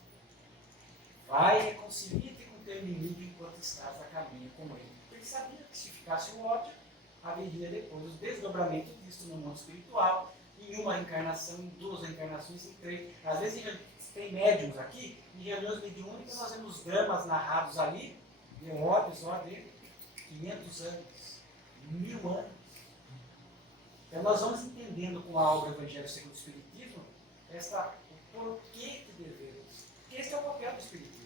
Vai e reconcilia-te com teu inimigo enquanto estás a caminho com ele. Ele sabia que se ficasse o ódio, haveria depois o desdobramento disso no mundo espiritual, em uma encarnação, em duas encarnações, em três. Às vezes tem médiums aqui, em reuniões mediúnicas nós vemos dramas narrados ali, de ódios, ó, de 500 anos, 1000 anos. Então nós vamos entendendo com a obra Evangelho segundo o Espiritismo o porquê que devemos. Porque esse é o papel do Espiritismo.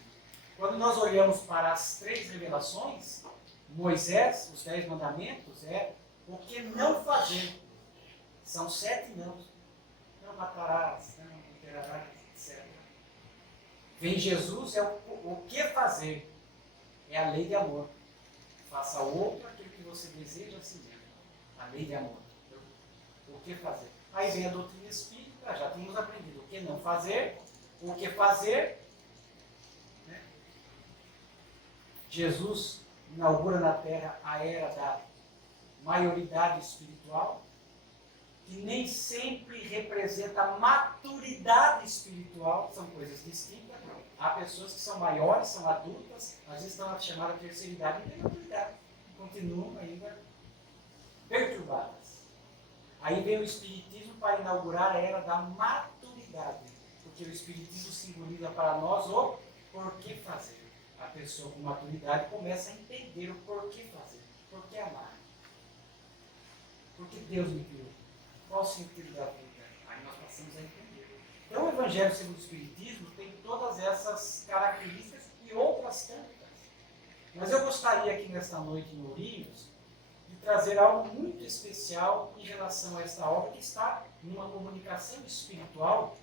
Quando nós olhamos para as 3 revelações, Moisés, os 10 mandamentos, é o que não fazer. São 7 não. Não matarás, não adulterarás, etc. Vem Jesus, é o que fazer. É a lei de amor. Faça ao outro aquilo que você deseja a si mesmo. A lei de amor. O que fazer? Aí vem a doutrina espírita, já tínhamos aprendido o que não fazer, o que fazer. Né? Jesus inaugura na Terra a era da maioridade espiritual, que nem sempre representa maturidade espiritual, são coisas distintas. Há pessoas que são maiores, são adultas, às vezes estão na chamada terceira idade e têm maturidade, continuam ainda perturbadas. Aí vem o Espiritismo para inaugurar a era da maturidade, porque o Espiritismo simboliza para nós o porquê fazer. A pessoa com maturidade começa a entender o porquê fazer, porquê amar. Porque Deus me criou. Qual o sentido da vida? Aí nós passamos a entender. Então o Evangelho segundo o Espiritismo tem todas essas características e outras tantas. Mas eu gostaria aqui nesta noite em Ourinhos de trazer algo muito especial em relação a esta obra que está numa comunicação espiritual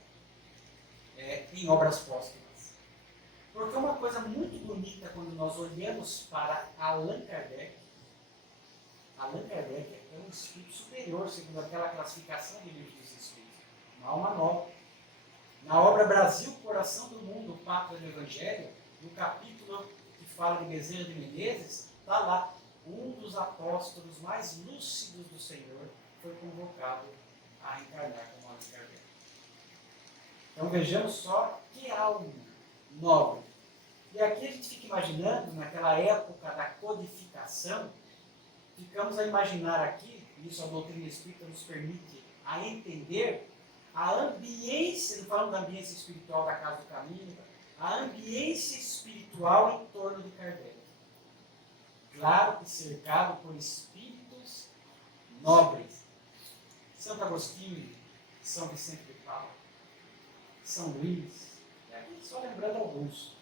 em obras póstumas. Porque uma coisa muito bonita quando nós olhamos para Allan Kardec é um espírito superior, segundo aquela classificação de livros dos espíritos, uma alma nova. Na obra Brasil, Coração do Mundo, o Papa do Evangelho, no capítulo que fala de Bezerra de Menezes, está lá, um dos apóstolos mais lúcidos do Senhor foi convocado a reencarnar como Allan Kardec. Então vejamos só que alma nobre. E aqui a gente fica imaginando, naquela época da codificação, ficamos a imaginar aqui, e isso a doutrina espírita nos permite a entender, a ambiência, não falamos da ambiência espiritual da Casa do Caminho, a ambiência espiritual em torno de Kardec. Claro que cercado por espíritos nobres. Santo Agostinho, São Vicente de Paulo, São Luís, e aqui só lembrando alguns.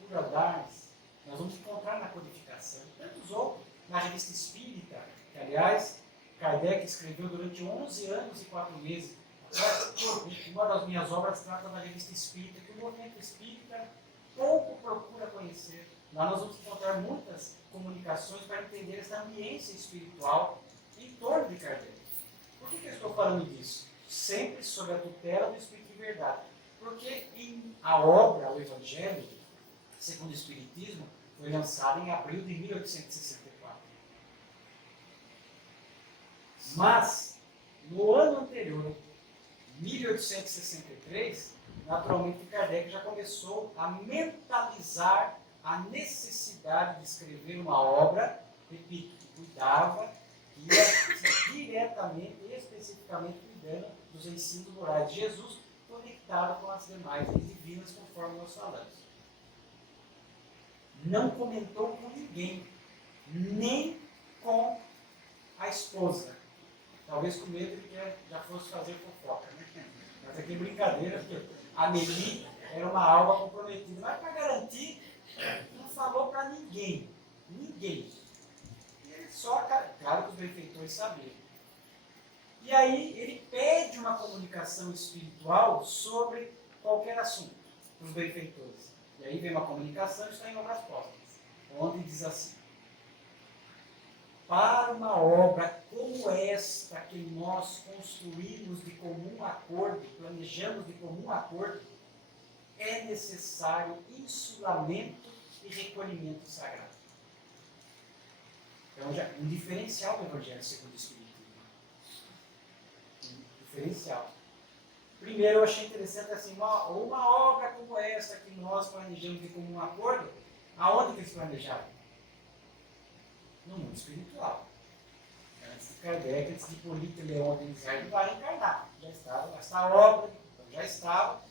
Cura d'Ars, nós vamos encontrar na codificação, e tantos outros, na Revista Espírita, que aliás, Kardec escreveu durante 11 anos e 4 meses. Uma das minhas obras trata da Revista Espírita, que o movimento espírita pouco procura conhecer. Lá nós vamos encontrar muitas comunicações para entender essa ambiência espiritual em torno de Kardec. Por que eu estou falando disso? Sempre sob a tutela do Espírito de Verdade. Porque a obra, o Evangelho, segundo o Espiritismo, foi lançada em abril de 1864. Mas, no ano anterior, 1863, naturalmente Kardec já começou a mentalizar a necessidade de escrever uma obra, repito, que cuidava, que ia diretamente e especificamente cuidando dos ensinos morais de Jesus, conectado com as demais leis divinas, conforme nós falamos. Não comentou com ninguém, nem com a esposa. Talvez com medo de que já fosse fazer fofoca, né? Mas aqui é brincadeira, porque a Meli era uma alma comprometida. Mas para garantir, não falou para ninguém. Ninguém. E ele só, claro que os benfeitores sabiam. E aí ele pede uma comunicação espiritual sobre qualquer assunto para os benfeitores. E aí vem uma comunicação, está em Obras Póstumas, onde diz assim: para uma obra como esta que nós construímos de comum acordo, planejamos de comum acordo, é necessário insulamento e recolhimento sagrado. Então, já um diferencial do Evangelho segundo o Espiritismo. Um diferencial. Primeiro, eu achei interessante assim, uma obra como essa que nós planejamos de comum acordo, aonde que eles planejaram? No mundo espiritual. Antes de Kardec, antes de Hipólito Leão organizar, ele vai encarnar. Já estava, essa obra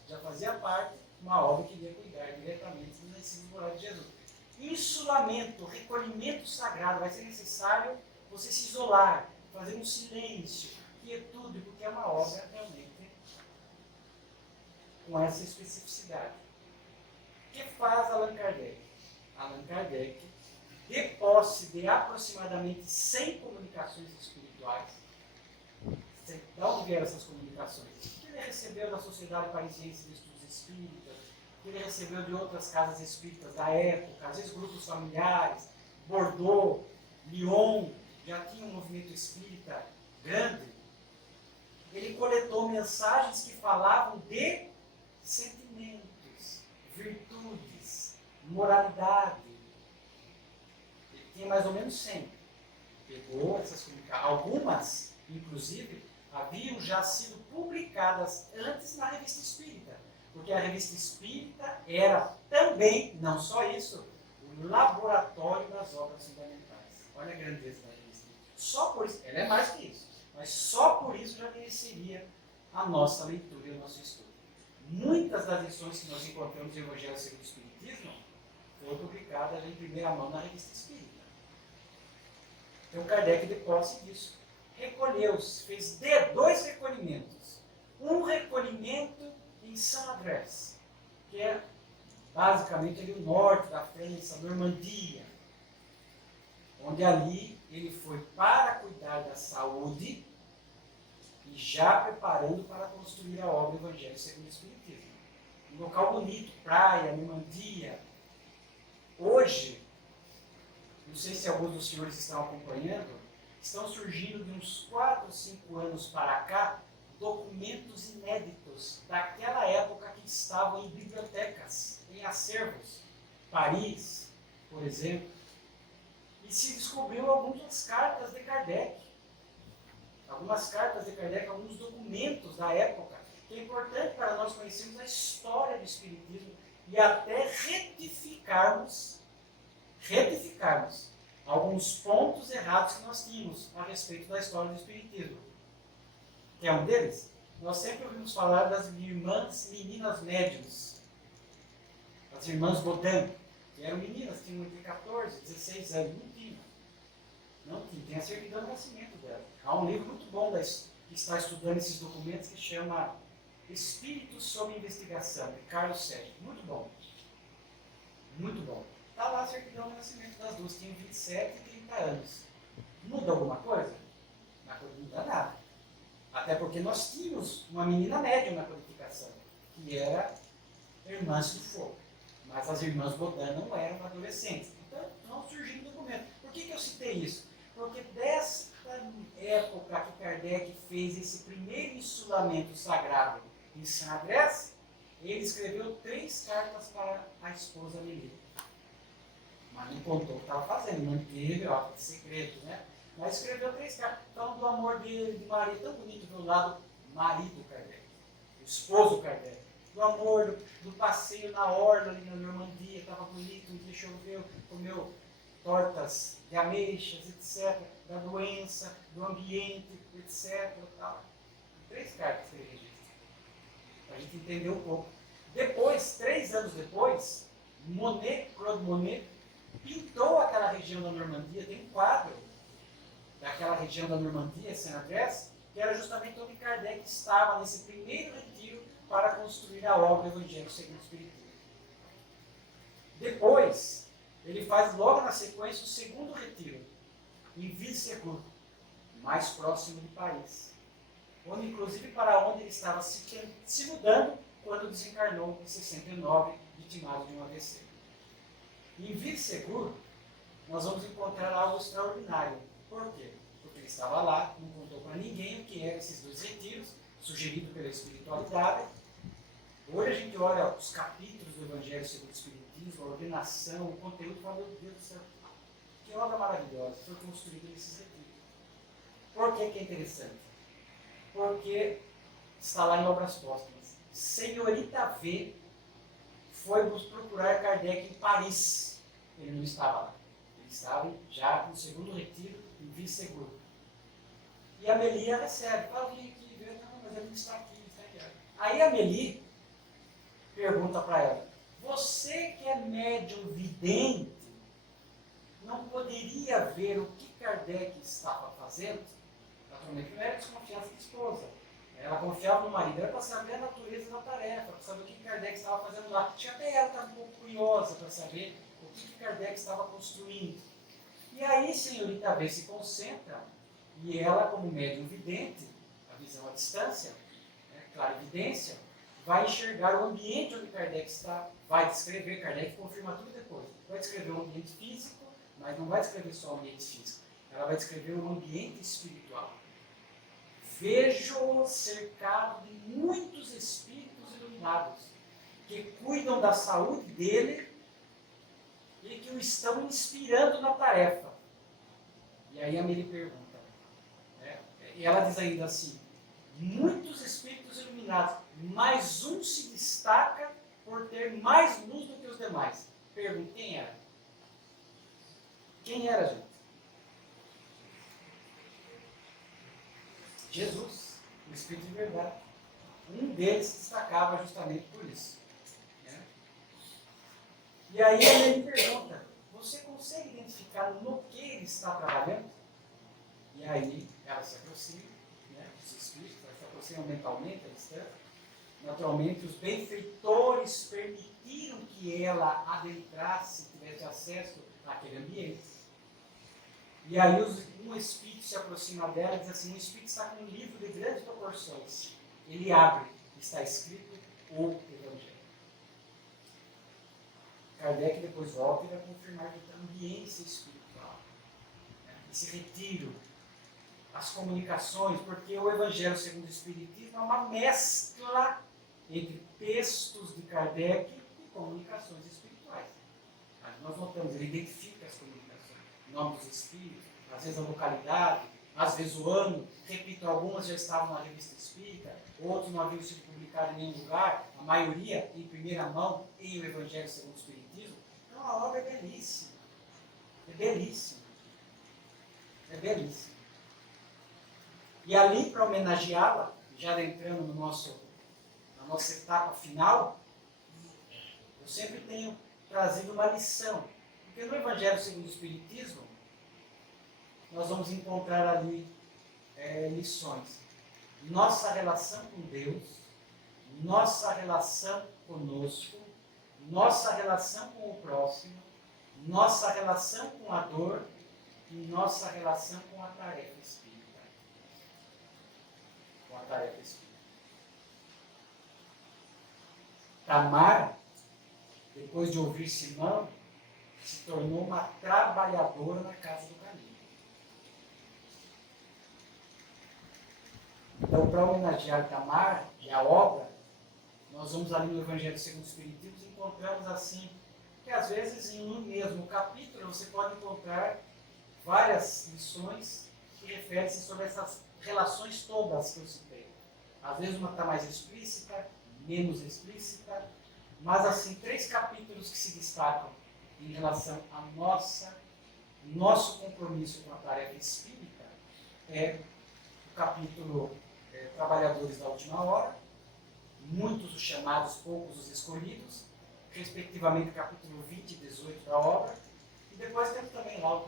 já fazia parte de uma obra que iria cuidar diretamente do nascimento moral de Jesus. Isolamento, recolhimento sagrado, vai ser necessário você se isolar, fazer um silêncio, quietude, porque é uma obra realmente com essa especificidade. O que faz Allan Kardec? Allan Kardec, de posse de aproximadamente 100 comunicações espirituais, de onde vieram essas comunicações? Que ele recebeu da Sociedade Parisiense de Estudos Espíritas, que ele recebeu de outras casas espíritas da época, às vezes grupos familiares, Bordeaux, Lyon, já tinha um movimento espírita grande. Ele coletou mensagens que falavam de sentimentos, virtudes, moralidade. Ele tinha mais ou menos 100. Pegou essas comunicações. Algumas, inclusive, haviam já sido publicadas antes na Revista Espírita. Porque a Revista Espírita era também, não só isso, o laboratório das obras fundamentais. Olha a grandeza da Revista Espírita. Só por isso, ela é mais que isso, mas só por isso já mereceria a nossa leitura e o nosso estudo. Muitas das lições que nós encontramos no Evangelho segundo o Espiritismo foram publicadas em primeira mão na Revista Espírita. Então Kardec, de posse disso, recolheu-se, fez dois recolhimentos. Um recolhimento em Saint-Adresse, que é basicamente ali o norte da França, Normandia, onde ali ele foi para cuidar da saúde e já preparando para construir a obra Evangelho segundo o Espiritismo. Um local bonito, praia, Normandia. Hoje, não sei se alguns dos senhores estão acompanhando, estão surgindo de uns 4 ou 5 anos para cá documentos inéditos daquela época que estavam em bibliotecas, em acervos. Paris, por exemplo. E se descobriu algumas cartas de Kardec. Algumas cartas de Kardec, alguns documentos da época, que é importante para nós conhecermos a história do Espiritismo e até retificarmos alguns pontos errados que nós tínhamos a respeito da história do Espiritismo. Que é um deles? Nós sempre ouvimos falar das irmãs meninas médiuns, as irmãs Baudin, que eram meninas, tinham entre 14 e 16 anos, não tinha, tem a certidão do nascimento dela. Há um livro muito bom que está estudando esses documentos que chama Espíritos sob Investigação, de Carlos Sérgio. Muito bom. Muito bom. Está lá a certidão do nascimento das duas, tinham 27 e 30 anos. Muda alguma coisa? Não muda nada. Até porque nós tínhamos uma menina médium na codificação, que era Irmãs do Fogo. Mas as irmãs Baudin não eram adolescentes. Então, não surgiu documento. Por que eu citei isso? Porque desta época que Kardec fez esse primeiro insulamento sagrado em Saint-Adresse, ele escreveu 3 cartas para a esposa Melita. Mas não contou o que estava fazendo, manteve, ó, segredo, né? Mas escreveu 3 cartas. Então, do amor dele, de Maria, tão bonito do lado marido Kardec, o esposo Kardec. Do amor, do passeio na orla ali na Normandia, estava bonito, um dia choveu, comeu tortas de ameixas, etc. Da doença, do ambiente, etc. Tal. 3 cartas que ele registra, para a gente entender um pouco. Depois, 3 anos depois, Claude Monet, pintou aquela região da Normandia, tem um quadro daquela região da Normandia, Saint-Adresse, que era justamente onde Kardec estava nesse primeiro retiro para construir a obra Evangelho segundo o Espiritismo. Depois, ele faz logo na sequência o segundo retiro, em Ville-Segur, mais próximo de Paris, onde inclusive para onde ele estava se mudando quando desencarnou em 69, vitimado de um AVC. Em Ville-Segur, nós vamos encontrar algo extraordinário. Por quê? Porque ele estava lá, não contou para ninguém o que eram esses 2 retiros, sugerido pela espiritualidade. Hoje a gente olha os capítulos do Evangelho segundo o Espiritismo, a ordenação, o conteúdo, e fala, meu Deus do céu, que obra maravilhosa foi construída nesses retiros. Por que é interessante? Porque está lá em Obras Póstumas. Senhorita V foi procurar Kardec em Paris. Ele não estava lá. Ele estava já no segundo retiro, em Visseguro. E a Amélie recebe. Fala, vim aqui ver. Não, mas ele não está aqui. Não está aqui. Aí a Amélie pergunta para ela: você que é médium vidente, não poderia ver o que Kardec estava fazendo? Naturalmente não era desconfiança da esposa. Ela confiava no marido, era para saber a natureza da tarefa, para saber o que Kardec estava fazendo lá. Tinha até ela estava um pouco curiosa para saber o que Kardec estava construindo. E aí, senhorita V se concentra, e ela, como médium vidente, a visão à distância, clarividência, vai enxergar o ambiente onde Kardec está, vai descrever, Kardec confirma tudo depois, vai descrever o ambiente físico, mas não vai descrever só o ambiente físico, ela vai descrever o ambiente espiritual. Vejo-o cercado de muitos espíritos iluminados, que cuidam da saúde dele e que o estão inspirando na tarefa. E aí a Amélie pergunta, e ela diz ainda assim, muitos espíritos iluminados, mas um se destaca por ter mais luz do que os demais. Pergunta, quem era? Quem era, gente? Jesus, o Espírito de verdade. Um deles se destacava justamente por isso. E aí ele pergunta, você consegue identificar no que ele está trabalhando? E aí ela se aproxima, os espíritos, ela se aproxima mentalmente, a distância. Naturalmente, os benfeitores permitiram que ela adentrasse, tivesse acesso àquele ambiente. E aí um espírito se aproxima dela e diz assim, um espírito está com um livro de grandes proporções. Ele abre, está escrito o Evangelho. Kardec depois volta e vai confirmar que a ambiência espiritual, esse retiro, as comunicações, porque o Evangelho segundo o Espiritismo é uma mescla entre textos de Kardec e comunicações espirituais. Mas nós notamos, ele identifica as comunicações, o nome dos espíritos, às vezes a localidade, às vezes o ano, repito, algumas já estavam na revista espírita, outros não haviam sido publicados em nenhum lugar, a maioria em primeira mão em o Evangelho segundo o Espiritismo. Então a obra é belíssima. É belíssima. É belíssima. E ali, para homenageá-la, já entrando na nossa etapa final, eu sempre tenho trazido uma lição. Porque no Evangelho segundo o Espiritismo, nós vamos encontrar ali lições. Nossa relação com Deus, nossa relação conosco, nossa relação com o próximo, nossa relação com a dor e nossa relação com a tarefa espírita. Com a tarefa espírita. Tamar, depois de ouvir Simão, se tornou uma trabalhadora na casa do caminho. Então, para homenagear Tamar e a obra, nós vamos ali no Evangelho segundo o Espiritismo e encontramos assim, que às vezes em um mesmo capítulo você pode encontrar várias lições que referem-se sobre essas relações todas que eu citei. Às vezes uma está mais explícita, menos explícita, mas assim, 3 capítulos que se destacam em relação a nosso compromisso com a tarefa espírita é o capítulo Trabalhadores da Última Hora, muitos os chamados, poucos os escolhidos, respectivamente capítulo 20 e 18 da obra, e depois temos também lá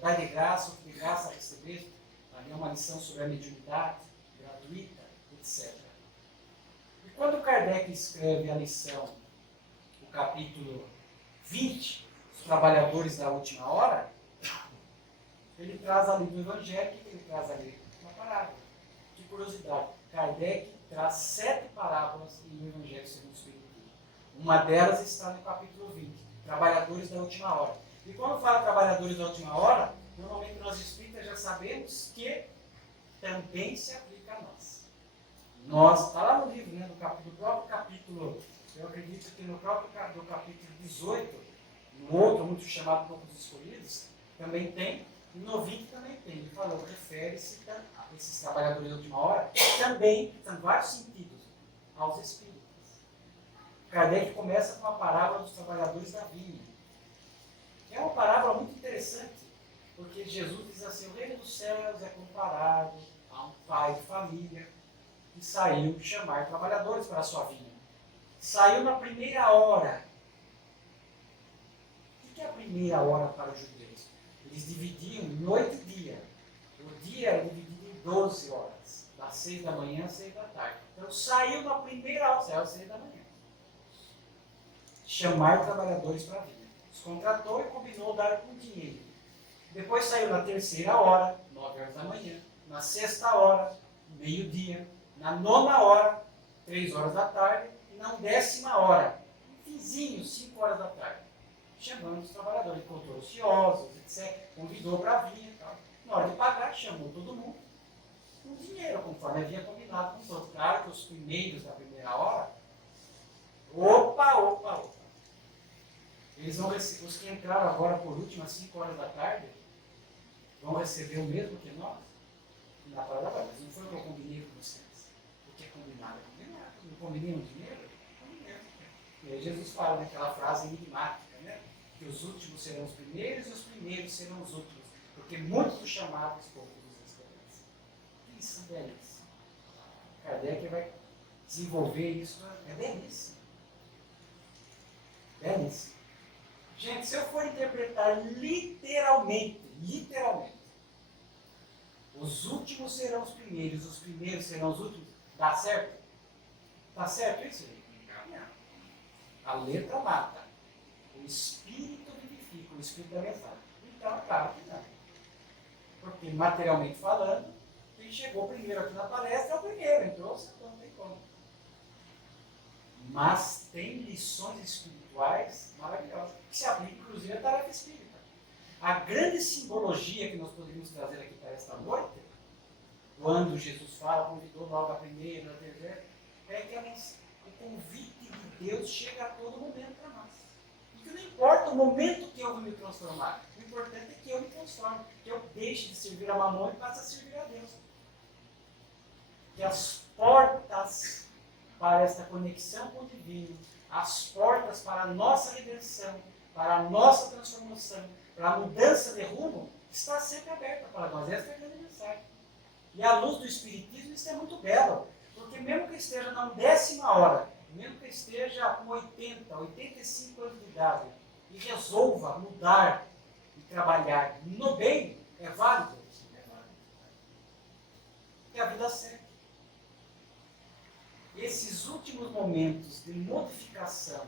Dai de graça, o que de graça a receber, ali é uma lição sobre a mediunidade gratuita, etc. E quando Kardec escreve a lição, o capítulo 20, os trabalhadores da última hora, ele traz ali do Evangelho, ele traz ali uma parábola. De curiosidade, Kardec traz 7 parábolas no Evangelho segundo o Espiritismo. Uma delas está no capítulo 20, trabalhadores da última hora. E quando fala trabalhadores da última hora, normalmente nós espíritas já sabemos que também se aplica a nós. Está lá no livro, no próprio capítulo, eu acredito que no próprio do capítulo 18, no outro, muito chamado Poucos Escolhidos, também tem No 20 também tem. Ele falou, refere-se a esses trabalhadores da última hora, também, em vários sentidos, aos espíritos. Kardec começa com a parábola dos trabalhadores da vinha. É uma parábola muito interessante, porque Jesus diz assim, o reino dos céus é comparado a um pai de família que saiu chamar trabalhadores para a sua vinha. Saiu na primeira hora. O que é a primeira hora para os judeus? Eles dividiam noite e dia. O dia era dividido em 12 horas, das 6 da manhã às 6 da tarde. Então saiu na primeira hora, saiu às 6 da manhã. Chamar trabalhadores para a vinha. Os contratou e combinou dar com dinheiro. Depois saiu na terceira hora, 9 horas da manhã, na sexta hora, meio-dia, na nona hora, 3 horas da tarde, e na 10ª hora, finzinho, 5 horas da tarde, chamando os trabalhadores, encontrou ociosos, etc., convidou para a vinha e tal. Na hora de pagar, chamou todo mundo com dinheiro, conforme havia combinado com todos. Claro que os primeiros da primeira hora, opa. Eles vão receber, os que entraram agora por último às 5 horas da tarde, vão receber o mesmo que nós? Na palavra, mas não foi o que eu combinei com vocês. O que é combinado é combinado. Não combinei um dinheiro? Combinei. E aí Jesus fala naquela frase enigmática, né? Que os últimos serão os primeiros e os primeiros serão os últimos. Porque muitos dos chamados, poucos dos escolhidos. Isso é belíssimo. Kardec vai desenvolver isso. É belíssimo. Belíssimo. Gente, se eu for interpretar literalmente, os últimos serão os primeiros serão os últimos, dá certo? Dá certo isso? Não. A letra mata. O espírito vivifica, o espírito da mensagem. Então, é claro que não. Porque, materialmente falando, quem chegou primeiro aqui na palestra é o primeiro, entrou, não tem como. Mas tem lições espirituais maravilhosas, que se aplicam, inclusive, à tarefa espírita. A grande simbologia que nós poderíamos trazer aqui para esta noite, quando Jesus fala, convidou logo a primeira, a terceira, é que o convite de Deus chega a todo momento para nós. Porque não importa o momento que eu vou me transformar, o importante é que eu me transforme, que eu deixe de servir a Mamon e passe a servir a Deus. Que as portas para esta conexão com o divino, as portas para a nossa redenção, para a nossa transformação, para a mudança de rumo, está sempre aberta para nós. Esta é a grande mensagem. E à luz do Espiritismo, isso é muito belo. Porque mesmo que esteja na 10ª hora, mesmo que esteja com 80, 85 anos de idade, e resolva mudar e trabalhar no bem, é válido. É válido. E a vida segue. Esses últimos momentos de modificação,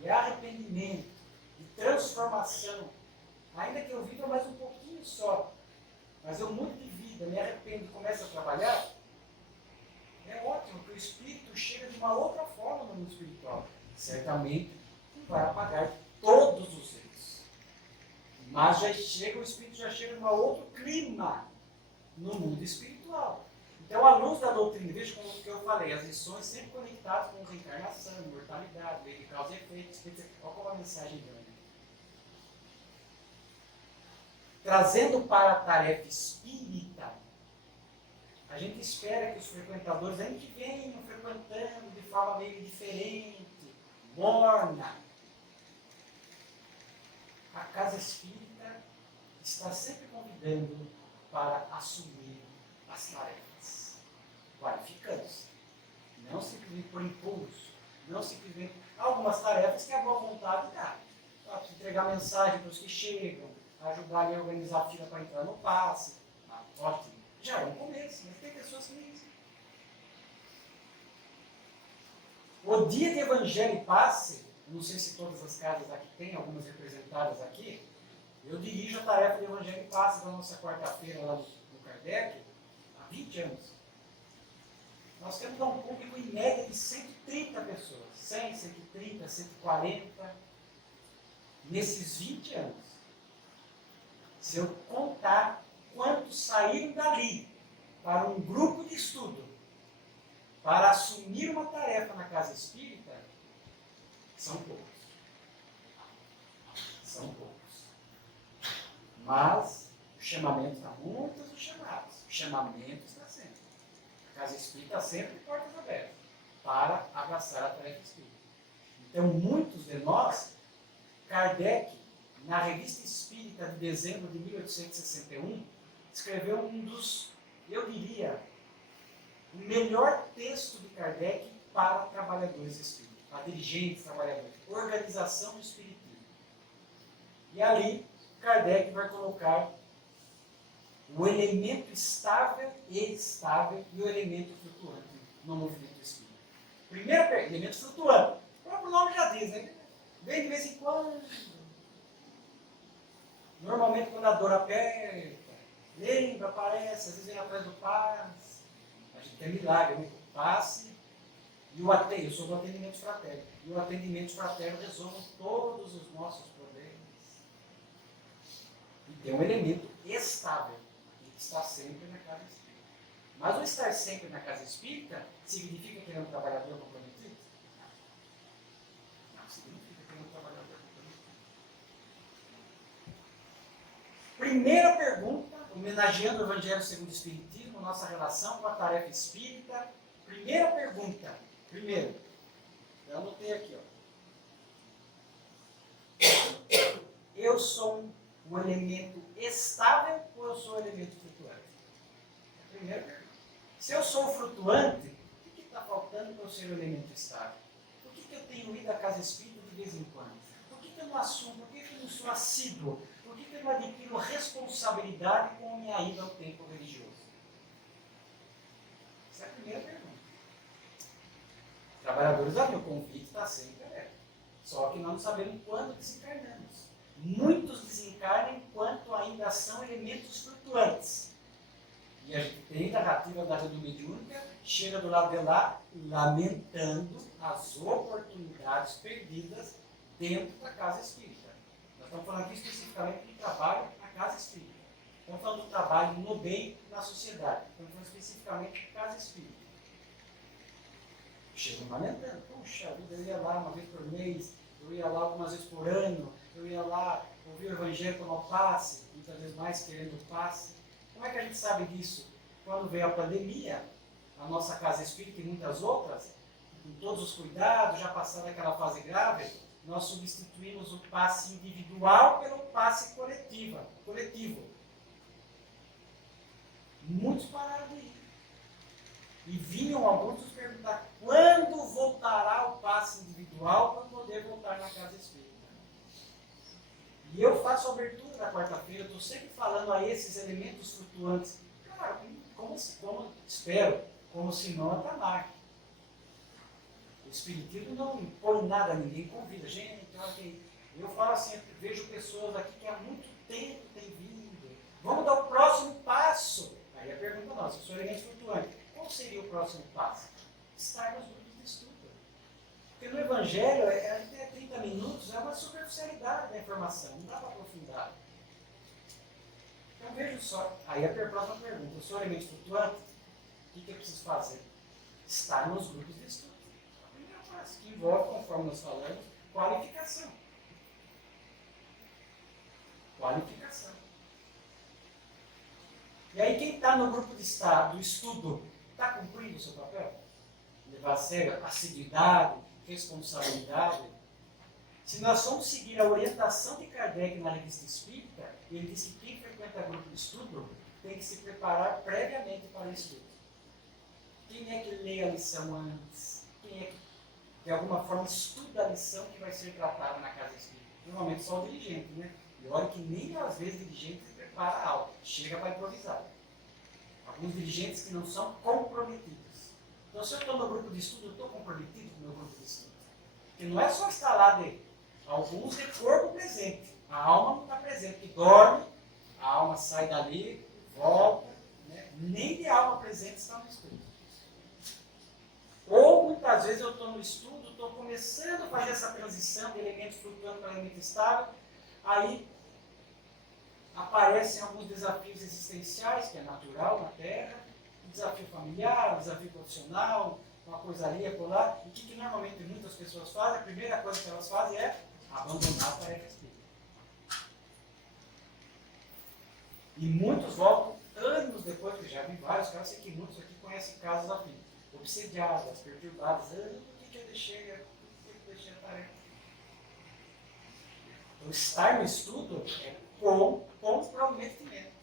de arrependimento, de transformação, ainda que eu viva mais um pouquinho só, mas eu mudo de vida, me arrependo e começo a trabalhar, é ótimo, porque o espírito chega de uma outra forma no mundo espiritual. Certamente não vai apagar todos os erros. Mas o espírito já chega de um outro clima no mundo espiritual. Então, à luz da doutrina, veja como que eu falei, as lições sempre conectadas com reencarnação, mortalidade, lei de causa e efeito. Olha como a mensagem grande. Trazendo para a tarefa espírita, a gente espera que os frequentadores ainda que venham frequentando de forma meio diferente, morna. A casa espírita está sempre convidando para assumir as tarefas, qualificando-se, não simplesmente por impulso, não simplesmente algumas tarefas que a boa vontade dá. Entregar mensagem para os que chegam, ajudar a organizar a fila para entrar no passe, ótimo, já é um começo, mas tem pessoas que nem isso. O dia de Evangelho e Passe, não sei se todas as casas aqui têm, algumas representadas aqui, eu dirijo a tarefa de Evangelho e Passe da nossa quarta-feira lá no Kardec, 20 anos. Nós temos um público em média de 130 pessoas. 100, 130, 140. Nesses 20 anos. Se eu contar quantos saíram dali para um grupo de estudo, para assumir uma tarefa na casa espírita, são poucos. São poucos. Mas o chamamento está muitos os chamados. O chamamento está sempre. A casa espírita está sempre de portas abertas para abraçar a tarefa espírita. Então, muitos de nós, Kardec, na Revista Espírita de dezembro de 1861, escreveu um dos, eu diria, o melhor texto de Kardec para trabalhadores espíritas, para dirigentes, trabalhadores, organização do espiritismo. E ali, Kardec vai colocar o elemento estável e instável e o elemento flutuante no movimento espírita. Primeiro, elemento flutuante. O próprio nome já diz, né? Vem de vez em quando. Normalmente, quando a dor aperta, lembra, aparece, às vezes vem atrás do passe. A gente tem milagre, né? O passe e o atendimento. Eu sou do atendimento fraterno. E o atendimento fraterno resolve todos os nossos problemas. E tem um elemento estável, que está sempre na casa espírita. Mas o estar sempre na casa espírita significa que ele é um trabalhador comprometido? Não significa que ele é um trabalhador comprometido. Primeira pergunta, homenageando o Evangelho segundo o Espiritismo, nossa relação com a tarefa espírita. Primeira pergunta. Primeiro, eu anotei aqui, ó. Eu sou um elemento estável ou eu sou um elemento flutuante? É a primeira pergunta. Se eu sou flutuante, o que está faltando para eu ser um elemento estável? Por que eu tenho ido à casa espírita de vez em quando? Por que eu não assumo? Por que eu não sou assíduo? Por que eu não adquiro responsabilidade com a minha ida ao templo religioso? Essa é a primeira pergunta. Trabalhadores, o convite está sempre aberto. Só que nós não sabemos quando desencarnamos. Muitos desencarnam enquanto ainda são elementos flutuantes. E a gente tem narrativa da Rede Mediúnica, chega do lado de lá, lamentando as oportunidades perdidas dentro da casa espírita. Nós estamos falando aqui especificamente do trabalho na casa espírita. Estamos falando do trabalho no bem na sociedade. Estamos falando especificamente da casa espírita. Chegam lamentando. Puxa vida, eu ia lá uma vez por mês, eu ia lá algumas vezes por ano, eu ia lá ouvir o Evangelho tomar o passe, muitas vezes mais querendo o passe. Como é que a gente sabe disso? Quando veio a pandemia, a nossa casa espírita e muitas outras, com todos os cuidados, já passando aquela fase grave, nós substituímos o passe individual pelo passe coletivo. Muitos pararam de ir. E vinham alguns nos perguntar quando voltará o passe individual para poder voltar na casa espírita. E eu faço a abertura da quarta-feira, estou sempre falando a esses elementos flutuantes. Claro, como espero, como Simão Atamar. O Espiritismo não impõe nada a ninguém, convida. Gente, olha que eu falo assim, vejo pessoas aqui que há muito tempo têm vindo. Vamos dar o próximo passo. Aí a pergunta nossa, eu sou elemento flutuante. Qual seria o próximo passo? Estar nos grupos de estudo. Porque no Evangelho, a gente tem 30 minutos, é uma superficialidade da informação, não dá para aprofundar. Então veja só, aí a próxima pergunta, eu sou elemento flutuante? O que eu preciso fazer? Estar nos grupos de estudo. A primeira fase, que envolve, conforme nós falamos, qualificação. Qualificação. E aí quem está no grupo do estudo, está cumprindo o seu papel? Levar a sério assiduidade, responsabilidade. Se nós vamos seguir a orientação de Kardec na Revista Espírita, ele disse que quem frequenta grupo de estudo tem que se preparar previamente para o estudo. Quem é que lê a lição antes? Quem é que, de alguma forma, estuda a lição que vai ser tratada na casa espírita? Normalmente só o dirigente, né? E olha que nem às vezes o dirigente se prepara a aula, chega para improvisar. Alguns dirigentes que não são comprometidos. Então, se eu estou no grupo de estudo, eu estou comprometido com o meu grupo de estudo. Porque não é só estar lá dentro. Alguns de corpo presente. A alma não está presente, que dorme, a alma sai dali, volta. Né? Nem de alma presente está no estudo. Ou muitas vezes eu estou no estudo, estou começando a fazer essa transição de elemento flutuante para elemento estável, aí aparecem alguns desafios existenciais, que é natural na Terra, um desafio familiar, um desafio profissional, uma coisa ali, acolá. E o que normalmente muitas pessoas fazem? A primeira coisa que elas fazem é abandonar a tarefa espírita. E muitos voltam anos depois, que já vi vários casos, sei que muitos aqui conhecem casos assim, obsediadas, perturbadas. Por que eu deixei a tarefa? Então, estar no estudo é com comprometimento.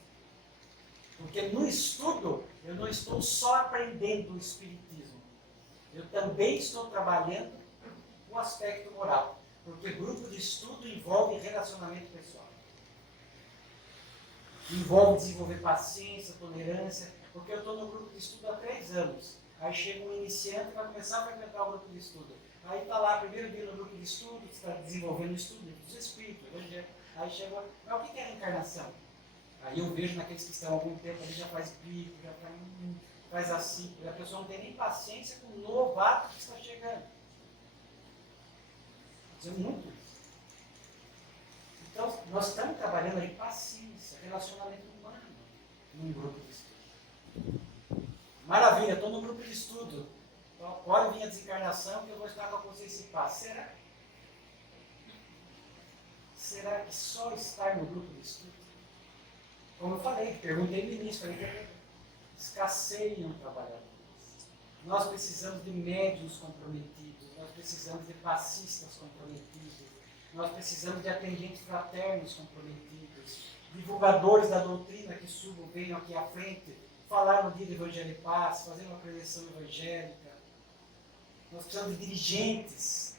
Porque no estudo, eu não estou só aprendendo o espiritismo. Eu também estou trabalhando o aspecto moral. Porque grupo de estudo envolve relacionamento pessoal. Envolve desenvolver paciência, tolerância. Porque eu estou no grupo de estudo há 3 anos. Aí chega um iniciante e vai começar a frequentar o grupo de estudo. Aí está lá, primeiro dia no grupo de estudo, está desenvolvendo o estudo dos espíritos, evangelho. Aí chega, mas o que é a reencarnação? Aí eu vejo naqueles que estão há algum tempo ali, já faz bico, já faz assim. A pessoa não tem nem paciência com o novato que está chegando. Isso é muito isso. Então, nós estamos trabalhando aí paciência, relacionamento humano, num grupo de estudo. Maravilha, estou no grupo de estudo. Então, pode vir a desencarnação que eu vou estar com a consciência em paz. Será? Será que só estar no grupo de estudo? Como eu falei, perguntei no início, falei que escasseiam trabalhadores. Nós precisamos de médiuns comprometidos, nós precisamos de passistas comprometidos, nós precisamos de atendentes fraternos comprometidos, divulgadores da doutrina que subam, venham aqui à frente, falar no dia do Evangelho e Paz, fazer uma preleção evangélica. Nós precisamos de dirigentes.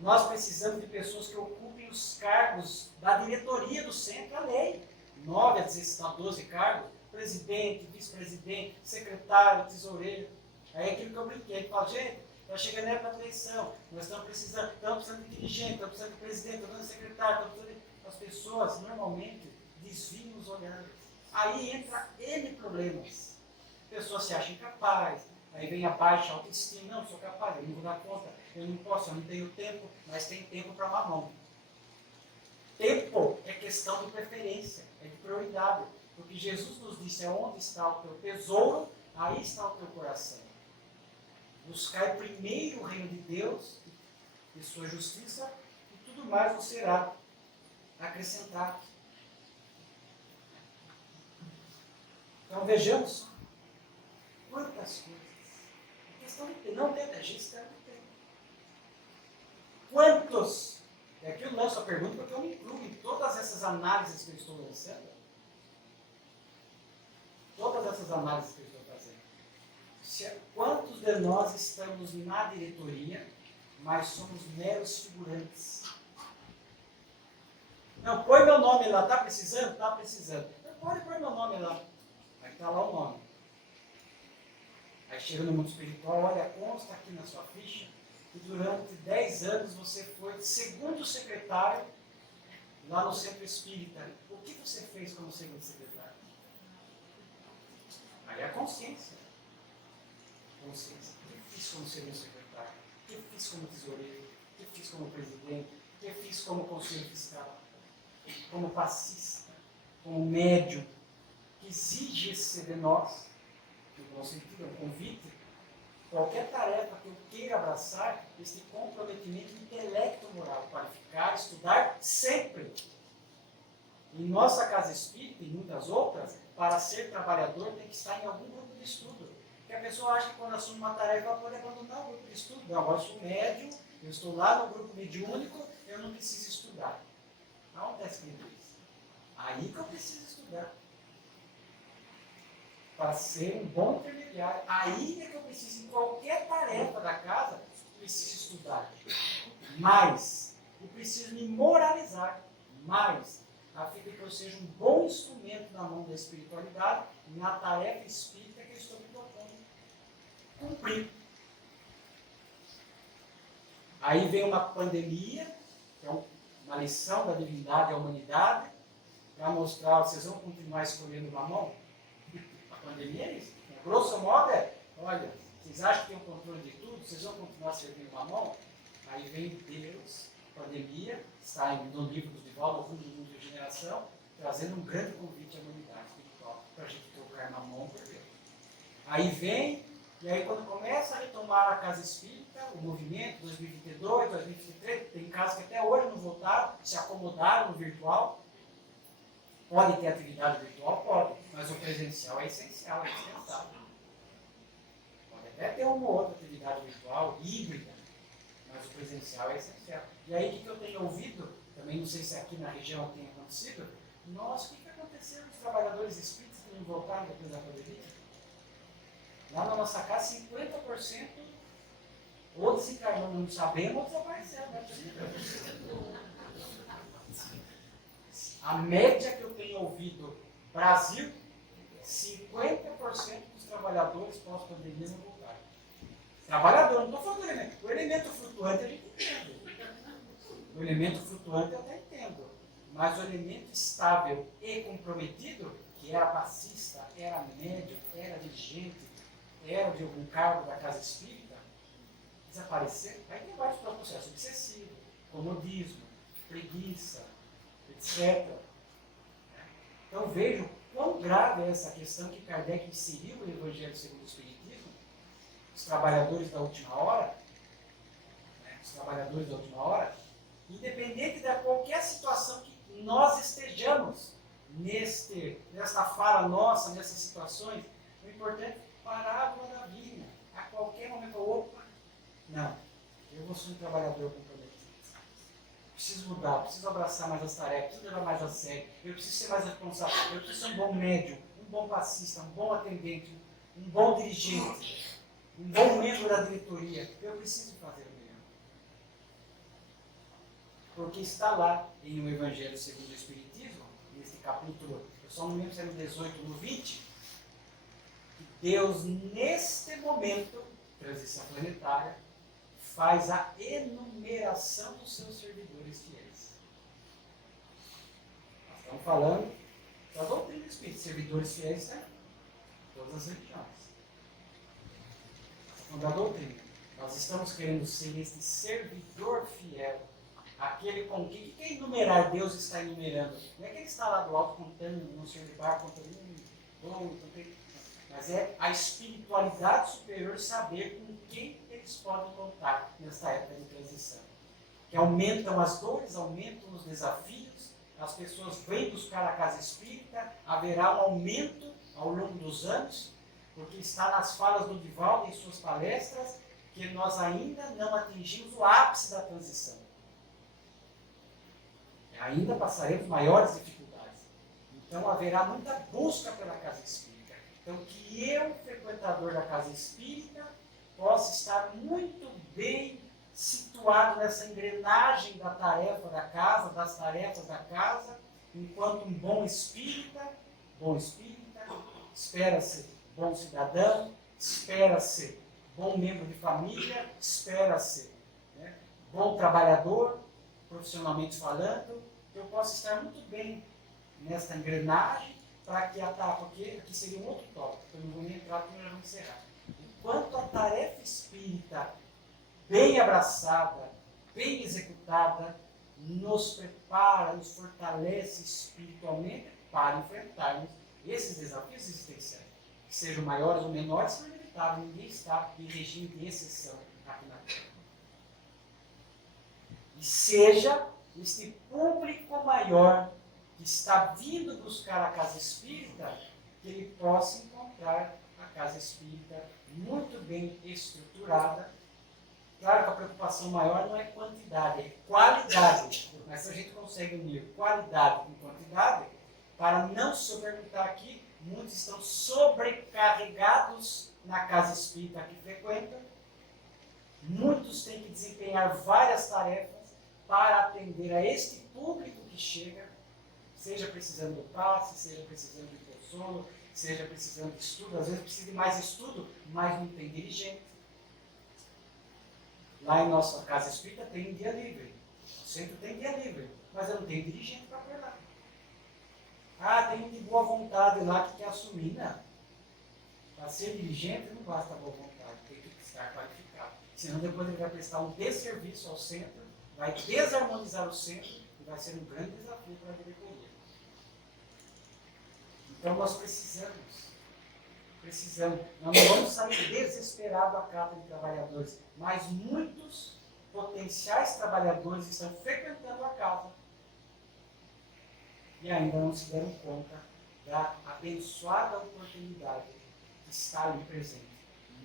Nós precisamos de pessoas que ocupem os cargos da diretoria do centro, a lei. 9 a 12 cargos, presidente, vice-presidente, secretário, tesoureiro. Aí é aquilo que eu brinquei, falo, gente, está chegando a época da eleição, nós estamos precisando de dirigente, estamos precisando de presidente, estamos precisando de secretário, estamos precisando de... As pessoas normalmente desviam os olhares. Aí entra N problemas. A pessoa se acha incapaz, aí vem a baixa autoestima, não, sou capaz, eu não vou dar conta, eu não posso, eu não tenho tempo, mas tem tempo para mamão. Tempo é questão de preferência, é de prioridade. Porque Jesus nos disse, onde está o teu tesouro, aí está o teu coração. Buscai primeiro o reino de Deus e sua justiça, e tudo mais vos será acrescentado. Então vejamos quantas coisas. A questão de não ter da gestão do tempo. Quantos? É que eu lanço a pergunta porque eu me incluo em todas essas análises que eu estou lançando. Todas essas análises que eu estou fazendo. Quantos de nós estamos na diretoria, mas somos meros figurantes? Não, põe meu nome lá, está precisando? Está precisando. Então, pode pôr meu nome lá. Aí está lá o nome. Aí chega no mundo espiritual, olha, consta aqui na sua ficha que durante 10 anos você foi segundo secretário lá no centro espírita. O que você fez como segundo secretário? Aí é a consciência. Consciência. O que eu fiz como segundo secretário? O que eu fiz como tesoureiro? O que eu fiz como presidente? O que eu fiz como conselheiro fiscal? Como passista? Como médium? Que exige esse de nós, no bom sentido, é um convite. Qualquer tarefa que eu queira abraçar, esse comprometimento intelecto-moral, qualificar, estudar sempre. Em nossa casa espírita e muitas outras, para ser trabalhador tem que estar em algum grupo de estudo. Porque a pessoa acha que quando assume uma tarefa ela pode abandonar o grupo de estudo. Não, agora eu sou médium, eu estou lá no grupo mediúnico, eu não preciso estudar. Não está escrito isso. Aí que eu preciso estudar. Para ser um bom intermediário. Aí é que eu preciso, em qualquer tarefa da casa, preciso estudar. Mais. Eu preciso me moralizar. Mais. A fim de que eu seja um bom instrumento na mão da espiritualidade, na tarefa espírita que eu estou me propondo cumprir. Aí vem uma pandemia, que é uma lição da divindade à humanidade, para mostrar, vocês vão continuar escolhendo mamão? A pandemia é isso. Grosso modo é, olha, vocês acham que tem o controle de tudo? Vocês vão continuar servindo mamão? Aí vem Deus, pandemia, está no livro do Divaldo, o Fundo do Mundo de Regeneração, trazendo um grande convite à humanidade espiritual, para a gente trocar mamão por Deus. Aí vem, e aí quando começa a retomar a casa espírita, o movimento, 2022, 2023, tem casas que até hoje não voltaram, se acomodaram no virtual. Pode ter atividade virtual? Pode, mas o presencial é essencial, é indispensável. Pode até ter uma ou outra atividade virtual, híbrida, mas o presencial é essencial. E aí, o que eu tenho ouvido, também não sei se aqui na região tem acontecido, nossa, o que aconteceu com os trabalhadores espíritas que não voltaram depois da pandemia? Lá na nossa casa, 50% ou desencarnou, não sabemos, ou desapareceu, não é possível. A média que eu tenho ouvido, Brasil, 50% dos trabalhadores pós-pandemia não voltaram. Trabalhador, não estou falando do elemento. O elemento flutuante a gente entende. O elemento flutuante eu até entendo. Mas o elemento estável e comprometido, que era passista, era médio, era dirigente, era de algum cargo da casa espírita, desaparecer, aí tem vários processos obsessivos, comodismo, preguiça, etc. Então vejo quão grave é essa questão que Kardec inseriu no Evangelho segundo o Espiritismo, os trabalhadores da última hora, independente de qualquer situação que nós estejamos nesta fala nossa, nessas situações, o importante é parar a da vinha, a qualquer momento, opa, não, eu vou ser um trabalhador comprometido. Preciso mudar, preciso abraçar mais as tarefas, preciso levar mais a sério, eu preciso ser mais responsável, eu preciso ser um bom médium, um bom passista, um bom atendente, um bom dirigente, um bom membro da diretoria. Eu preciso fazer o melhor. Porque está lá em O Evangelho segundo o Espiritismo, nesse capítulo, eu só não lembro se é no 18 ou no 20, que Deus, neste momento, transição planetária, faz a enumeração dos seus servidores fiéis. Nós estamos falando da doutrina espírita. Servidores fiéis em todas as religiões. Nós estamos falando da doutrina. Nós estamos querendo ser este servidor fiel, aquele com quem enumerar Deus está enumerando. Não é que ele está lá do alto contando, no senhor de barco, contando mas é a espiritualidade superior saber com quem eles podem contar nesta época de transição. Que aumentam as dores, aumentam os desafios, as pessoas vêm buscar a casa espírita, haverá um aumento ao longo dos anos, porque está nas falas do Divaldo em suas palestras, que nós ainda não atingimos o ápice da transição. Ainda passaremos maiores dificuldades. Então haverá muita busca pela casa espírita. Então, que eu, frequentador da casa espírita, possa estar muito bem situado nessa engrenagem da tarefa da casa, das tarefas da casa, enquanto um bom espírita, espera-se bom cidadão, espera-se bom membro de família, espera-se bom trabalhador, profissionalmente falando, que eu possa estar muito bem nesta engrenagem, para que porque aqui seria um outro tópico, eu não vou nem entrar porque nós vamos encerrar. Enquanto a tarefa espírita, bem abraçada, bem executada, nos prepara, nos fortalece espiritualmente para enfrentarmos esses desafios existenciais. Que sejam maiores ou menores, são inevitáveis, ninguém está em regime de exceção aqui na Terra. E seja este público maior que está vindo buscar a casa espírita, que ele possa encontrar a casa espírita muito bem estruturada. Claro que a preocupação maior não é quantidade, é qualidade. Mas se a gente consegue unir qualidade com quantidade, para não se perguntar aqui, muitos estão sobrecarregados na casa espírita que frequentam, muitos têm que desempenhar várias tarefas para atender a este público que chega, seja precisando do passe, seja precisando de consolo, seja precisando de estudo. Às vezes precisa de mais estudo, mas não tem dirigente. Lá em nossa casa espírita tem dia livre. O centro tem dia livre, mas eu não tenho dirigente para pôr lá. Ah, tem um de boa vontade lá que quer assumir. Não. Para ser dirigente não basta boa vontade, tem que estar qualificado. Senão depois ele vai prestar um desserviço ao centro, vai desarmonizar o centro e vai ser um grande desafio para a diretoria. Então nós precisamos. Nós não vamos sair desesperados à cata de trabalhadores, mas muitos potenciais trabalhadores estão frequentando a casa. e ainda não se deram conta da abençoada oportunidade que está ali presente.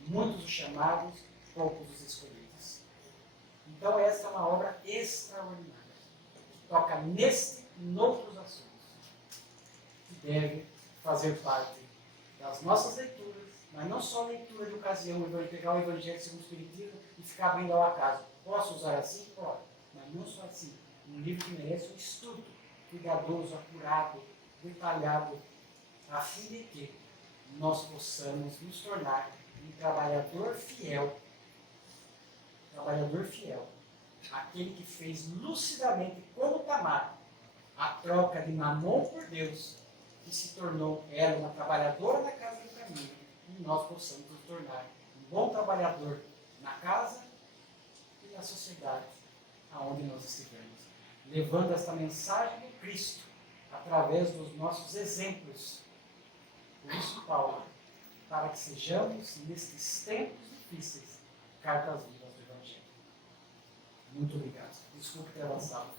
Muitos os chamados, poucos os escolhidos. Então esta é uma obra extraordinária, que toca neste e noutros assuntos, que deve fazer parte das nossas leituras, mas não só leitura de ocasião, pegar o Evangelho segundo o Espiritismo e ficar abrindo ao acaso. Posso usar assim? Pode, mas não só assim. Um livro que merece um estudo cuidadoso, apurado, detalhado, a fim de que nós possamos nos tornar um trabalhador fiel, aquele que fez lucidamente, como Tamar, a troca de Mamon por Deus, que se tornou ela uma trabalhadora na casa do caminho, e nós possamos nos tornar um bom trabalhador na casa e na sociedade aonde nós estivermos, levando esta mensagem do Cristo através dos nossos exemplos. Por isso, Paulo, para que sejamos, nestes tempos difíceis, cartas vivas do Evangelho. Muito obrigado. Desculpe ter avançado.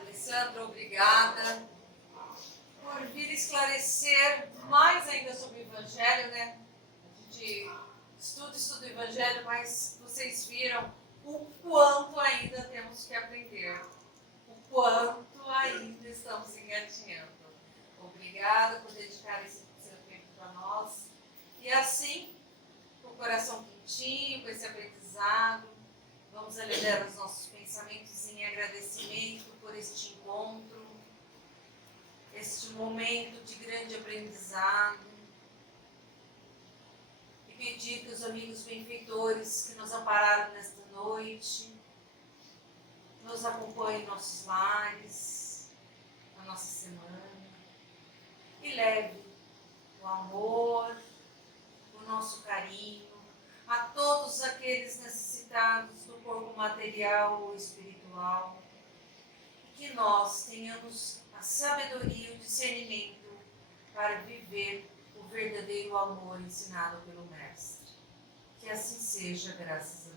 Alessandro, obrigada por vir esclarecer mais ainda sobre o Evangelho, né? A gente estuda o Evangelho, mas vocês viram o quanto ainda temos que aprender, o quanto ainda estamos engatinhando. Obrigada por dedicar esse seu tempo para nós. E assim, com o coração quentinho, com esse aprendizado, vamos elevar os nossos pensamentos em agradecimento por este encontro, este momento de grande aprendizado. E pedir que os amigos benfeitores que nos ampararam nesta noite nos acompanhem em nossos lares, na nossa semana, e leve o amor, o nosso carinho a todos aqueles necessitados do corpo material ou espiritual, e que nós tenhamos a sabedoria e o discernimento para viver o verdadeiro amor ensinado pelo Mestre. Que assim seja, graças a Deus.